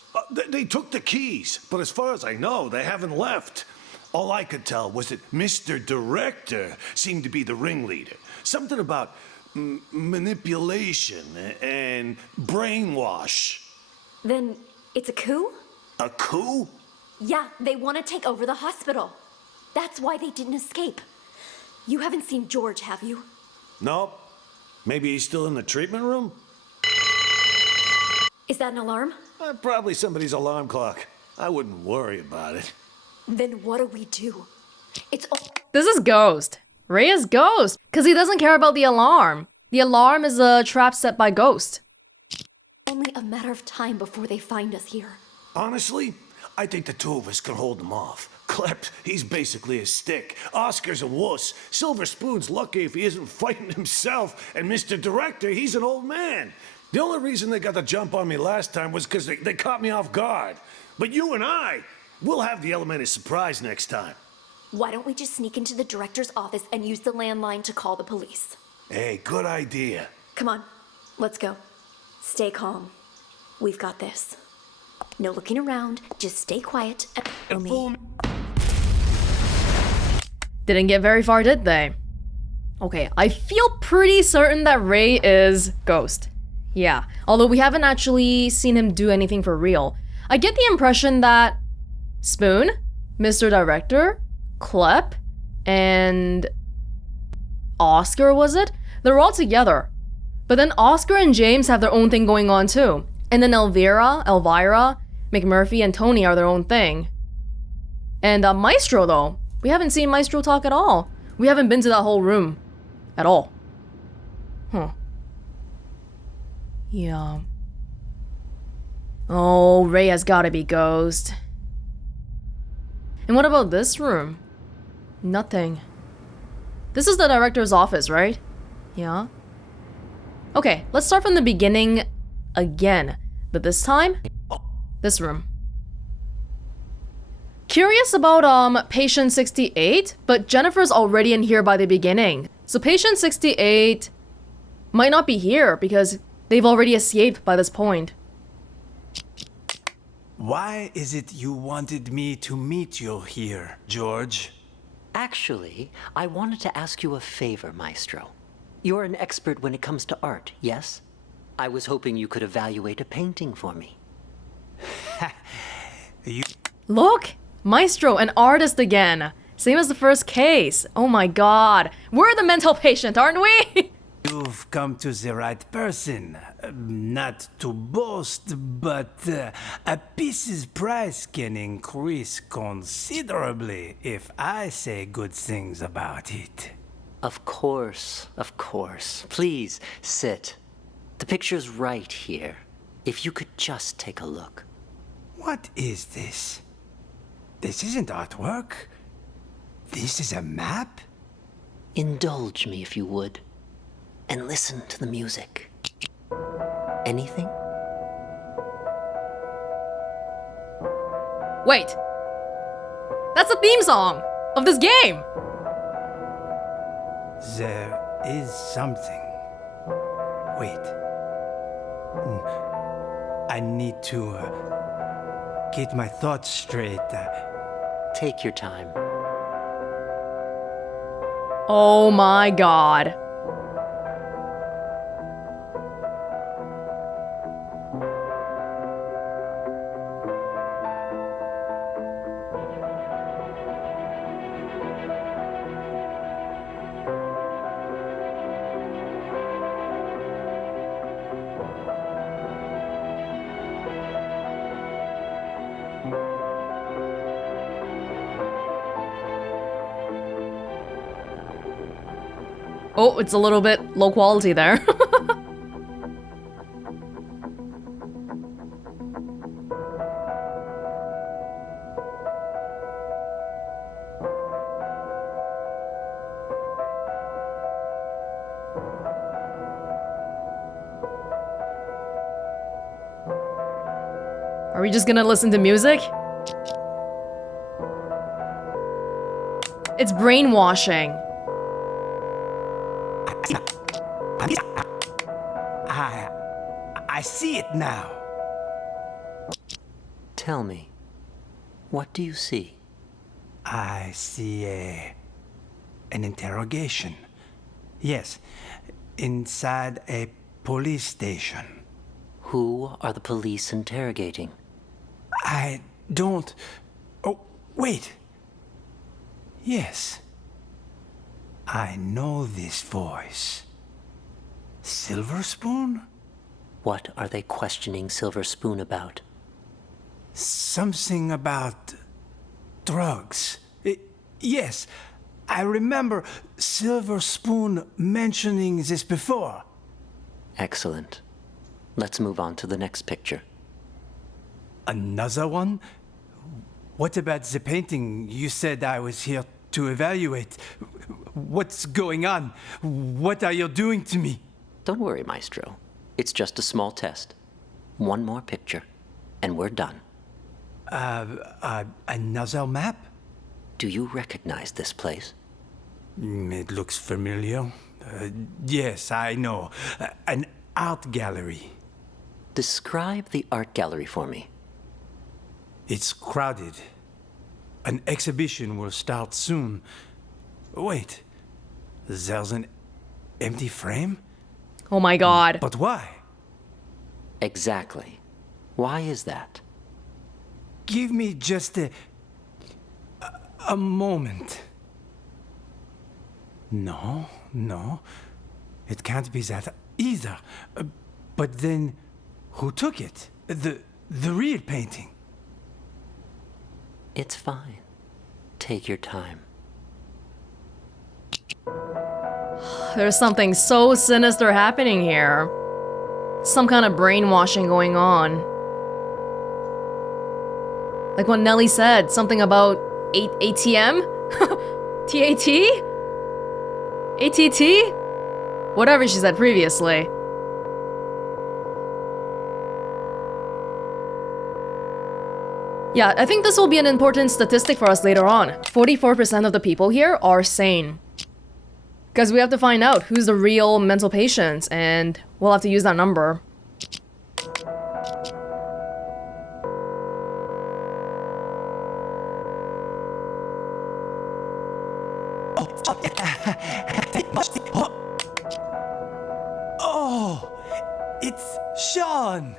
they took the keys, but as far as I know, they haven't left. All I could tell was that Mr. Director seemed to be the ringleader. Something about manipulation and brainwash. Then it's a coup? A coup? Yeah, they want to take over the hospital. That's why they didn't escape. You haven't seen George, have you? Nope. Maybe he's still in the treatment room? Is that an alarm? Probably somebody's alarm clock. I wouldn't worry about it. Then what do we do? It's all... This is Ghost. Ray is Ghost, because he doesn't care about the alarm. The alarm is a trap set by Ghost. only a matter of time before they find us here. Honestly, I think the two of us could hold them off. Klep, he's basically a stick. Oscar's a wuss. Silver Spoon's lucky if he isn't fighting himself. And Mr. Director, he's an old man. The only reason they got the jump on me last time was because they caught me off guard. But you and we'll have the element of surprise next time. Why don't we just sneak into the director's office and use the landline to call the police? Hey, good idea. Come on, let's go. Stay calm. We've got this. No looking around, just stay quiet and follow me. Didn't get very far, did they? Okay, I feel pretty certain that Ray is Ghost. Yeah, although we haven't actually seen him do anything for real. I get the impression that Spoon, Mr. Director, Klep, and Oscar, was it? They're all together. But then Oscar and James have their own thing going on too. And then Elvira, McMurphy, and Tony are their own thing. And Maestro though, we haven't seen Maestro talk at all. We haven't been to that whole room at all. Huh. Yeah. Oh, Ray has gotta be ghost. And what about this room? Nothing. This is the director's office, right? Yeah. Okay, let's start from the beginning again. But this time, this room. Curious about patient 68, but Jennifer's already in here by the beginning. So patient 68 might not be here because they've already escaped by this point. Why is it you wanted me to meet you here, George? Actually, I wanted to ask you a favor, Maestro. You're an expert when it comes to art, yes? I was hoping you could evaluate a painting for me. Look! Maestro, an artist again. Same as the first case. Oh my god. We're the mental patient, aren't we? You've come to the right person. Not to boast, but a piece's price can increase considerably if I say good things about it. Of course, of course. Please, sit. The picture's right here. If you could just take a look. What is this? This isn't artwork. This is a map? Indulge me if you would. And listen to the music. Anything? Wait. That's the theme song of this game. There is something. Wait. I need to get my thoughts straight. Take your time. Oh my god. Oh, it's a little bit low quality there. Are we just gonna listen to music? It's brainwashing. I see it now. Tell me, what do you see? I see an interrogation. Yes, inside a police station. Who are the police interrogating? I don't... Oh, wait. Yes. I know this voice. Silver Spoon? What are they questioning Silver Spoon about? Something about drugs. Yes, I remember Silver Spoon mentioning this before. Excellent. Let's move on to the next picture. Another one? What about the painting you said I was here to evaluate? What's going on? What are you doing to me? Don't worry, Maestro. It's just a small test. One more picture, and we're done. Another map? Do you recognize this place? It looks familiar. Yes, I know. An art gallery. Describe the art gallery for me. It's crowded. An exhibition will start soon. Wait, there's an empty frame? Oh my god. But why? Exactly. Why is that? Give me just a moment. No. It can't be that either. But then, who took it? The real painting? It's fine. Take your time. There's something so sinister happening here. Some kind of brainwashing going on. Like what Nelly said, something about ATM? TAT? ATT? Whatever she said previously. Yeah, I think this will be an important statistic for us later on. 44% of the people here are sane. Because we have to find out who's the real mental patients, and we'll have to use that number. Oh, it's Sean.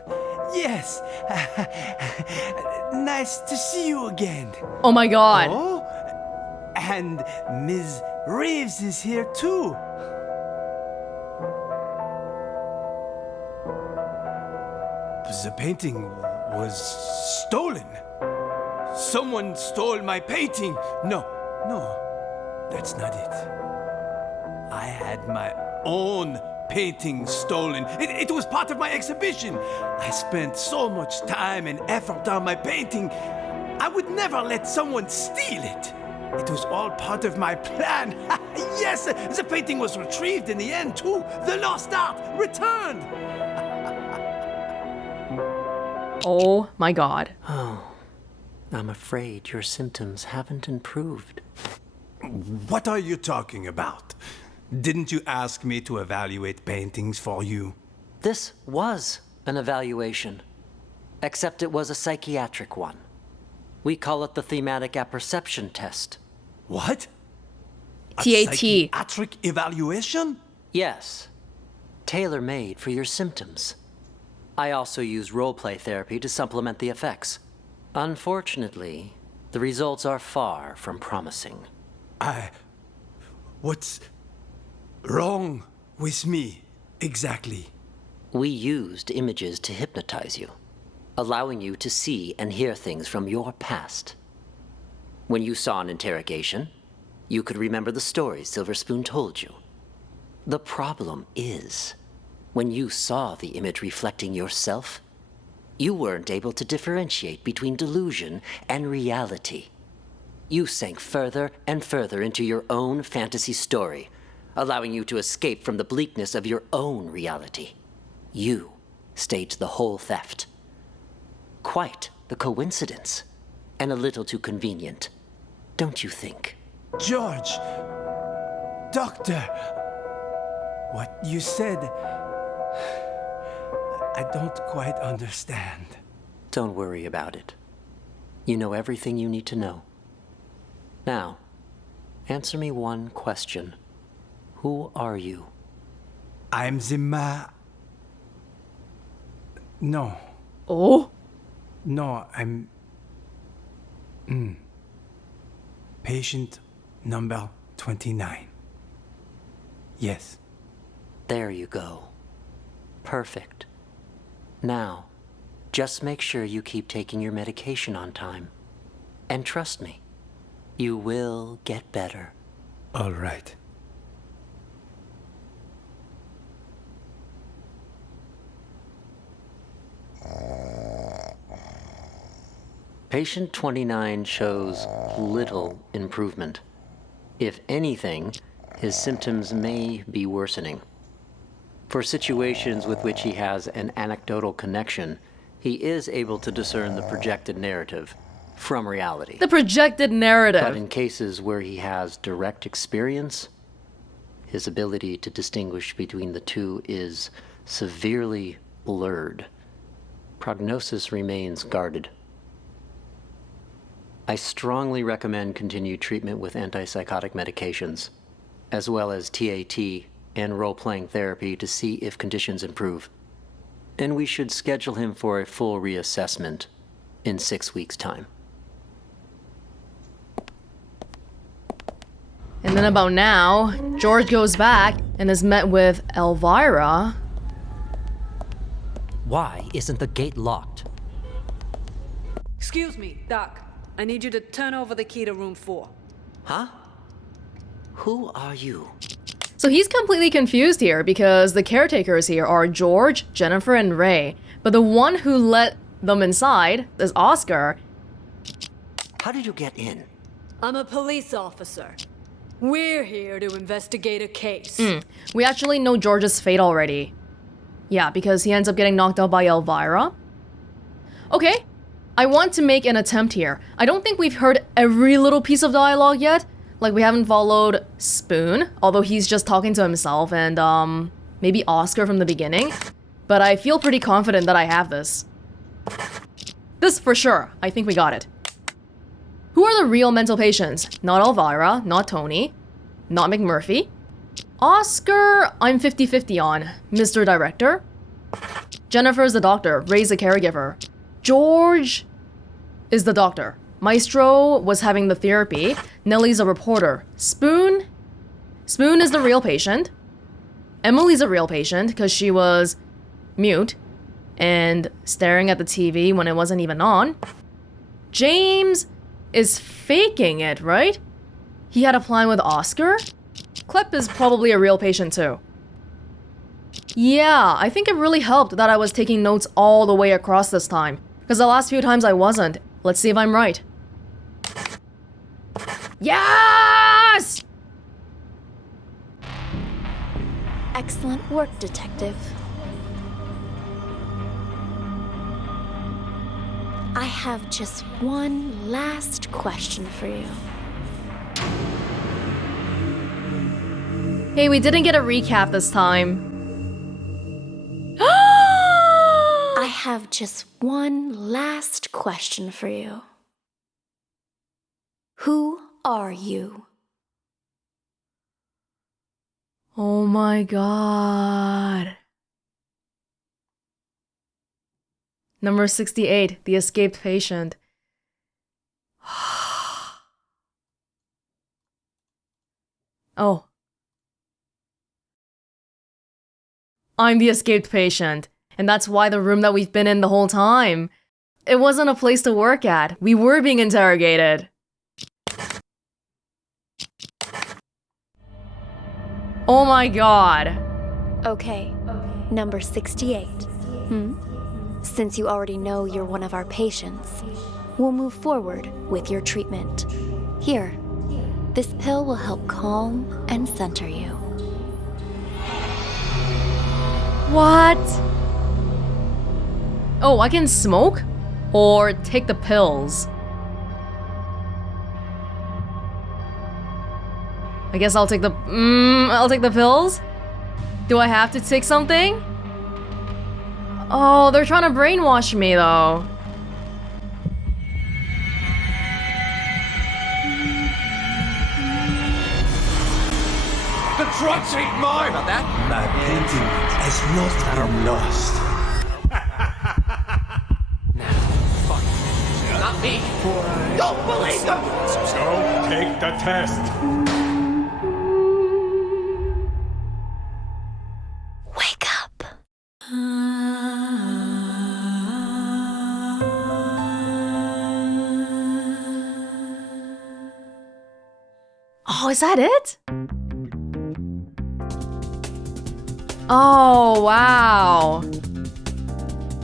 Yes. Nice to see you again. Oh my god. Oh, and Ms. Reeves is here too. The painting was stolen. Someone stole my painting. No, that's not it. I had my own painting stolen. It was part of my exhibition. I spent so much time and effort on my painting. I would never let someone steal it. It was all part of my plan. Yes, the painting was retrieved in the end too. The lost art returned. Oh my god. Oh, I'm afraid your symptoms haven't improved. What are you talking about? Didn't you ask me to evaluate paintings for you? This was an evaluation, except it was a psychiatric one. We call it the thematic apperception test. What? A TAT. psychiatric evaluation? Yes, tailor-made for your symptoms. I also use role-play therapy to supplement the effects. Unfortunately, the results are far from promising. What's wrong with me, exactly? We used images to hypnotize you, allowing you to see and hear things from your past. When you saw an interrogation, you could remember the stories Silver Spoon told you. The problem is, when you saw the image reflecting yourself, you weren't able to differentiate between delusion and reality. You sank further and further into your own fantasy story, allowing you to escape from the bleakness of your own reality. You staged the whole theft. Quite the coincidence, and a little too convenient, don't you think? George, Doctor, what you said, I don't quite understand. Don't worry about it. You know everything you need to know. Now, answer me one question. Who are you? I'm the No. Oh? No, I'm... Patient number 29. Yes. There you go. Perfect. Now, just make sure you keep taking your medication on time. And trust me, you will get better. All right. Patient 29 shows little improvement. If anything, his symptoms may be worsening. For situations with which he has an anecdotal connection, he is able to discern the projected narrative from reality. The projected narrative. But in cases where he has direct experience, his ability to distinguish between the two is severely blurred. Prognosis remains guarded. I strongly recommend continued treatment with antipsychotic medications, as well as TAT and role-playing therapy to see if conditions improve. And we should schedule him for a full reassessment in 6 weeks' time. And then about now, George goes back and is met with Elvira. Why isn't the gate locked? Excuse me, Doc. I need you to turn over the key to room 4. Huh? Who are you? So he's completely confused here because the caretakers here are George, Jennifer, and Ray. But the one who let them inside is Oscar. How did you get in? I'm a police officer. We're here to investigate a case. We actually know George's fate already. Yeah, because he ends up getting knocked out by Elvira. Okay, I want to make an attempt here. I don't think we've heard every little piece of dialogue yet. Like, we haven't followed Spoon, although he's just talking to himself, and maybe Oscar from the beginning. But I feel pretty confident that I have this. This for sure. I think we got it. Who are the real mental patients? Not Elvira, not Tony, not McMurphy. Oscar, I'm 50-50 on. Mr. Director. Jennifer's the doctor, Ray's the caregiver. George is the doctor. Maestro was having the therapy. Nellie's a reporter. Spoon is the real patient. Emily's a real patient because she was mute and staring at the TV when it wasn't even on. James is faking it, right? He had a plan with Oscar? Klep is probably a real patient too. Yeah, I think it really helped that I was taking notes all the way across this time, because the last few times I wasn't. Let's see if I'm right. Yes! Excellent work, Detective. I have just one last question for you. Hey, we didn't get a recap this time. I have just one last question for you. Who are you? Oh my god. Number 68, the escaped patient. Oh. I'm the escaped patient, and that's why the room that we've been in the whole time. It wasn't a place to work at. We were being interrogated. Oh my god. Okay, number 68. Since you already know you're one of our patients, we'll move forward with your treatment. Here, this pill will help calm and center you. What? Oh, I can smoke? Or take the pills? I guess I'll take the pills? Do I have to take something? Oh, they're trying to brainwash me though. The drugs ain't mine! About that? My painting is not lost. Not me. Don't believe them! So, take the test. Wake up. Oh, is that it? Oh, wow.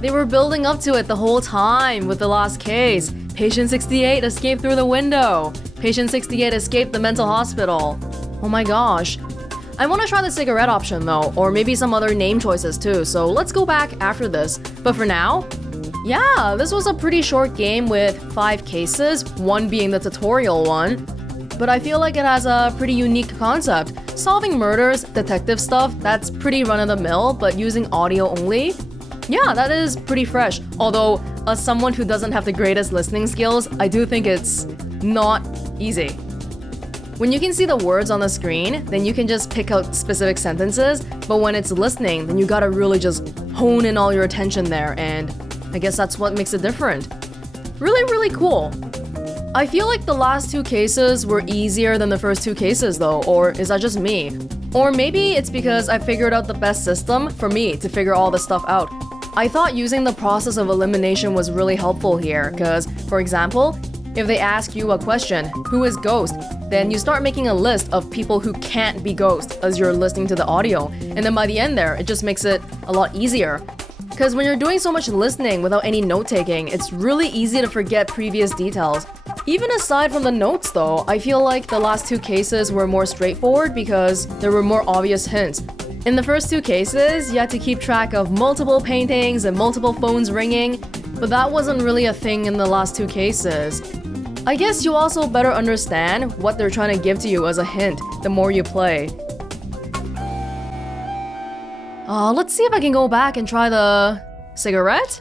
They were building up to it the whole time with the last case. Patient 68 escaped through the window. Patient 68 escaped the mental hospital. Oh my gosh. I want to try the cigarette option though, or maybe some other name choices too, so let's go back after this. But for now, yeah, this was a pretty short game with 5 cases, one being the tutorial one. But I feel like it has a pretty unique concept. Solving murders, detective stuff, that's pretty run-of-the-mill, but using audio only? Yeah, that is pretty fresh. Although, as someone who doesn't have the greatest listening skills, I do think it's not easy. When you can see the words on the screen, then you can just pick out specific sentences, but when it's listening, then you gotta really just hone in all your attention there, and I guess that's what makes it different. Really, really cool. I feel like the last 2 cases were easier than the first 2 cases though, or is that just me? Or maybe it's because I figured out the best system for me to figure all this stuff out. I thought using the process of elimination was really helpful here, because, for example, If they ask you a question, who is Ghost? Then you start making a list of people who can't be Ghost as you're listening to the audio. And then by the end there, it just makes it a lot easier. Because when you're doing so much listening without any note-taking, it's really easy to forget previous details. Even aside from the notes though, I feel like the last two cases were more straightforward because there were more obvious hints. In the first two cases, you had to keep track of multiple paintings and multiple phones ringing, but that wasn't really a thing in the last two cases. I guess you also better understand what they're trying to give to you as a hint the more you play. Let's see if I can go back and try the cigarette.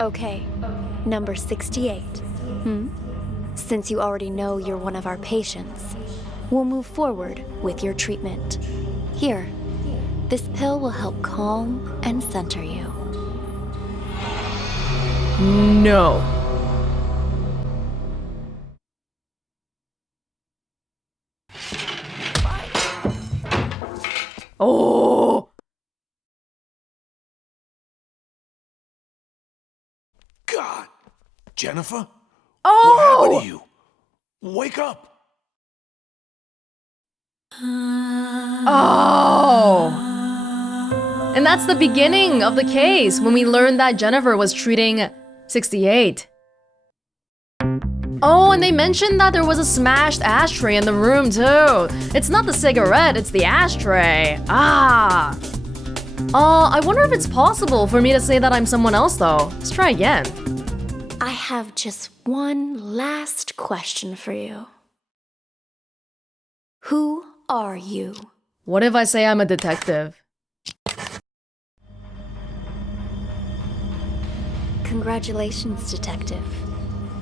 Okay, number 68. Since you already know you're one of our patients, we'll move forward with your treatment. Here, this pill will help calm and center you. No. Oh! God! Jennifer? Oh! What happened to you? Wake up! Oh! And that's the beginning of the case when we learned that Jennifer was treating 68. Oh, and they mentioned that there was a smashed ashtray in the room too. It's not the cigarette, it's the ashtray. Ah. I wonder if it's possible for me to say that I'm someone else though. Let's try again. I have just one last question for you. Who are you? What if I say I'm a detective? Congratulations, detective.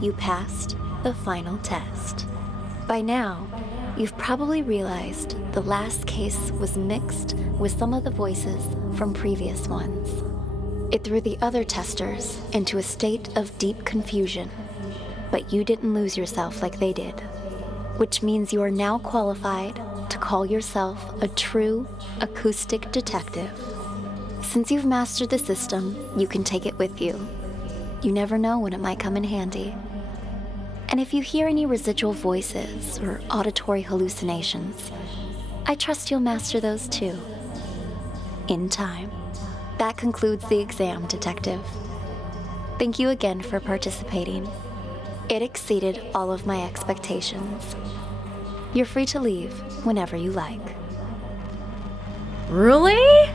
You passed the final test. By now, you've probably realized the last case was mixed with some of the voices from previous ones. It threw the other testers into a state of deep confusion, but you didn't lose yourself like they did, which means you are now qualified to call yourself a true acoustic detective. Since you've mastered the system, you can take it with you. You never know when it might come in handy. And if you hear any residual voices or auditory hallucinations, I trust you'll master those too. In time. That concludes the exam, detective. Thank you again for participating. It exceeded all of my expectations. You're free to leave whenever you like. Really?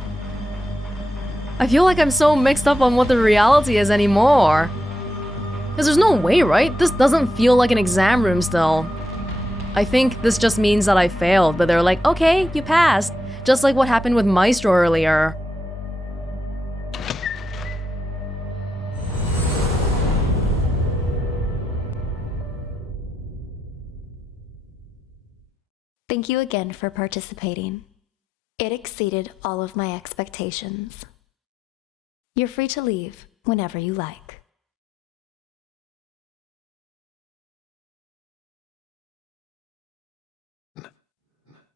I feel like I'm so mixed up on what the reality is anymore. Because there's no way, right? This doesn't feel like an exam room still. I think this just means that I failed, but they're like, okay, you passed. Just like what happened with Maestro earlier. Thank you again for participating. It exceeded all of my expectations. You're free to leave whenever you like.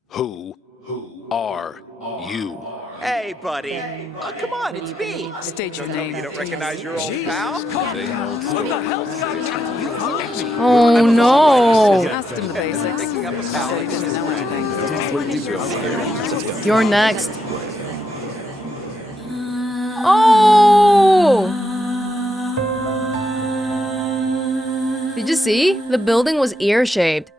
Who are you? Hey, buddy. Come on, it's me. State your name. You don't recognize your old pal? Oh no! Asked him the basics. You're next. Oh! Did you see? The building was ear-shaped.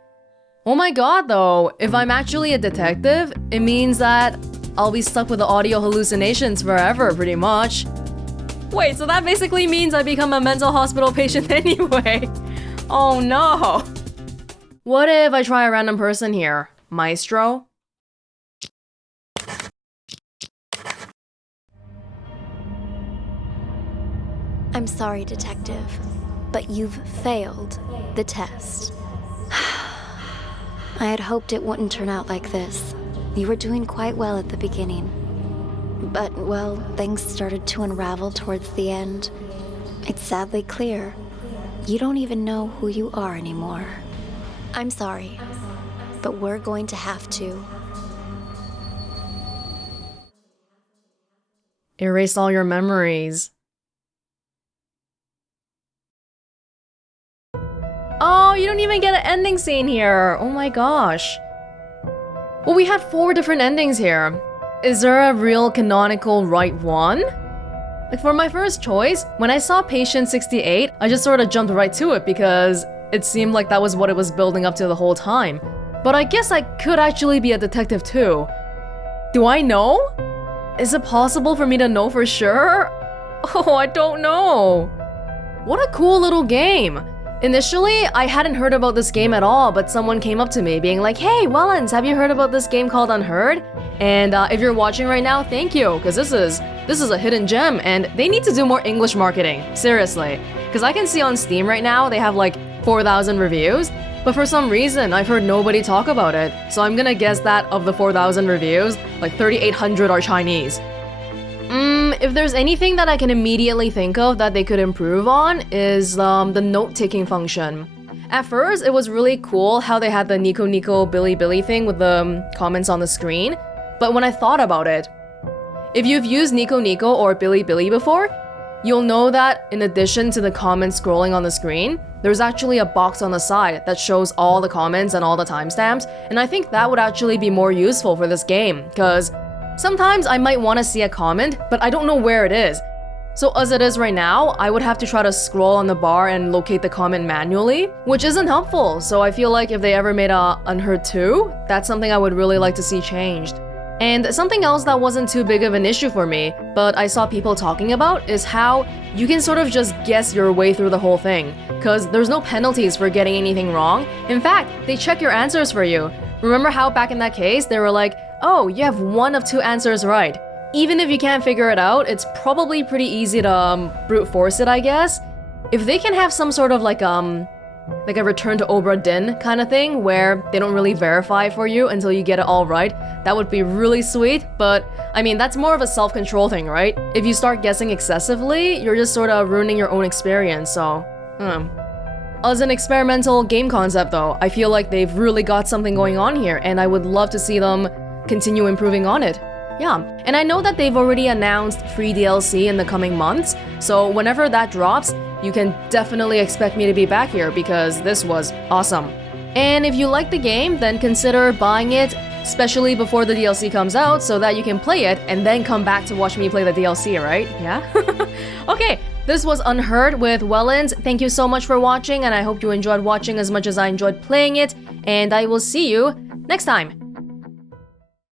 Oh my god though, if I'm actually a detective, it means that I'll be stuck with the audio hallucinations forever, pretty much. Wait, so that basically means I become a mental hospital patient anyway. Oh no. What if I try a random person here? Maestro? I'm sorry, detective, but you've failed the test. I had hoped it wouldn't turn out like this. You were doing quite well at the beginning. But, well, things started to unravel towards the end. It's sadly clear. You don't even know who you are anymore. I'm sorry, but we're going to have to Erase all your memories. Oh, you don't even get an ending scene here. Oh my gosh. Well, we had 4 different endings here. Is there a real canonical right one? Like for my first choice, when I saw Patient 68, I just sort of jumped right to it because it seemed like that was what it was building up to the whole time. But I guess I could actually be a detective too. Do I know? Is it possible for me to know for sure? Oh, I don't know. What a cool little game. Initially, I hadn't heard about this game at all, but someone came up to me being like, "Hey, Welonz, have you heard about this game called Unheard?" And if you're watching right now, thank you, because this is a hidden gem, and they need to do more English marketing, seriously. Because I can see on Steam right now, they have like 4,000 reviews, but for some reason, I've heard nobody talk about it. So I'm gonna guess that of the 4,000 reviews, like 3,800 are Chinese. If there's anything that I can immediately think of that they could improve on is the note-taking function. At first, it was really cool how they had the Nico Nico Bilibili thing with the comments on the screen, but when I thought about it, if you've used Nico Nico or Bilibili before, you'll know that in addition to the comments scrolling on the screen, there's actually a box on the side that shows all the comments and all the timestamps, and I think that would actually be more useful for this game, because sometimes I might want to see a comment, but I don't know where it is. So as it is right now, I would have to try to scroll on the bar and locate the comment manually, which isn't helpful. So I feel like if they ever made a Unheard 2, that's something I would really like to see changed. And something else that wasn't too big of an issue for me, but I saw people talking about, is how you can sort of just guess your way through the whole thing, because there's no penalties for getting anything wrong. In fact, they check your answers for you. Remember how back in that case, they were like, "Oh, you have 1 of 2 answers right." Even if you can't figure it out, it's probably pretty easy to brute force it, I guess. If they can have some sort of like a return to Obra Dinn kind of thing where they don't really verify for you until you get it all right, that would be really sweet. But I mean, that's more of a self-control thing, right? If you start guessing excessively, you're just sort of ruining your own experience, so As an experimental game concept though, I feel like they've really got something going on here, and I would love to see them continue improving on it. Yeah, and I know that they've already announced free DLC in the coming months, so whenever that drops, you can definitely expect me to be back here because this was awesome. And if you like the game, then consider buying it, especially before the DLC comes out, so that you can play it and then come back to watch me play the DLC, right? Yeah? Okay, this was Unheard with Welonz. Thank you so much for watching, and I hope you enjoyed watching as much as I enjoyed playing it, and I will see you next time.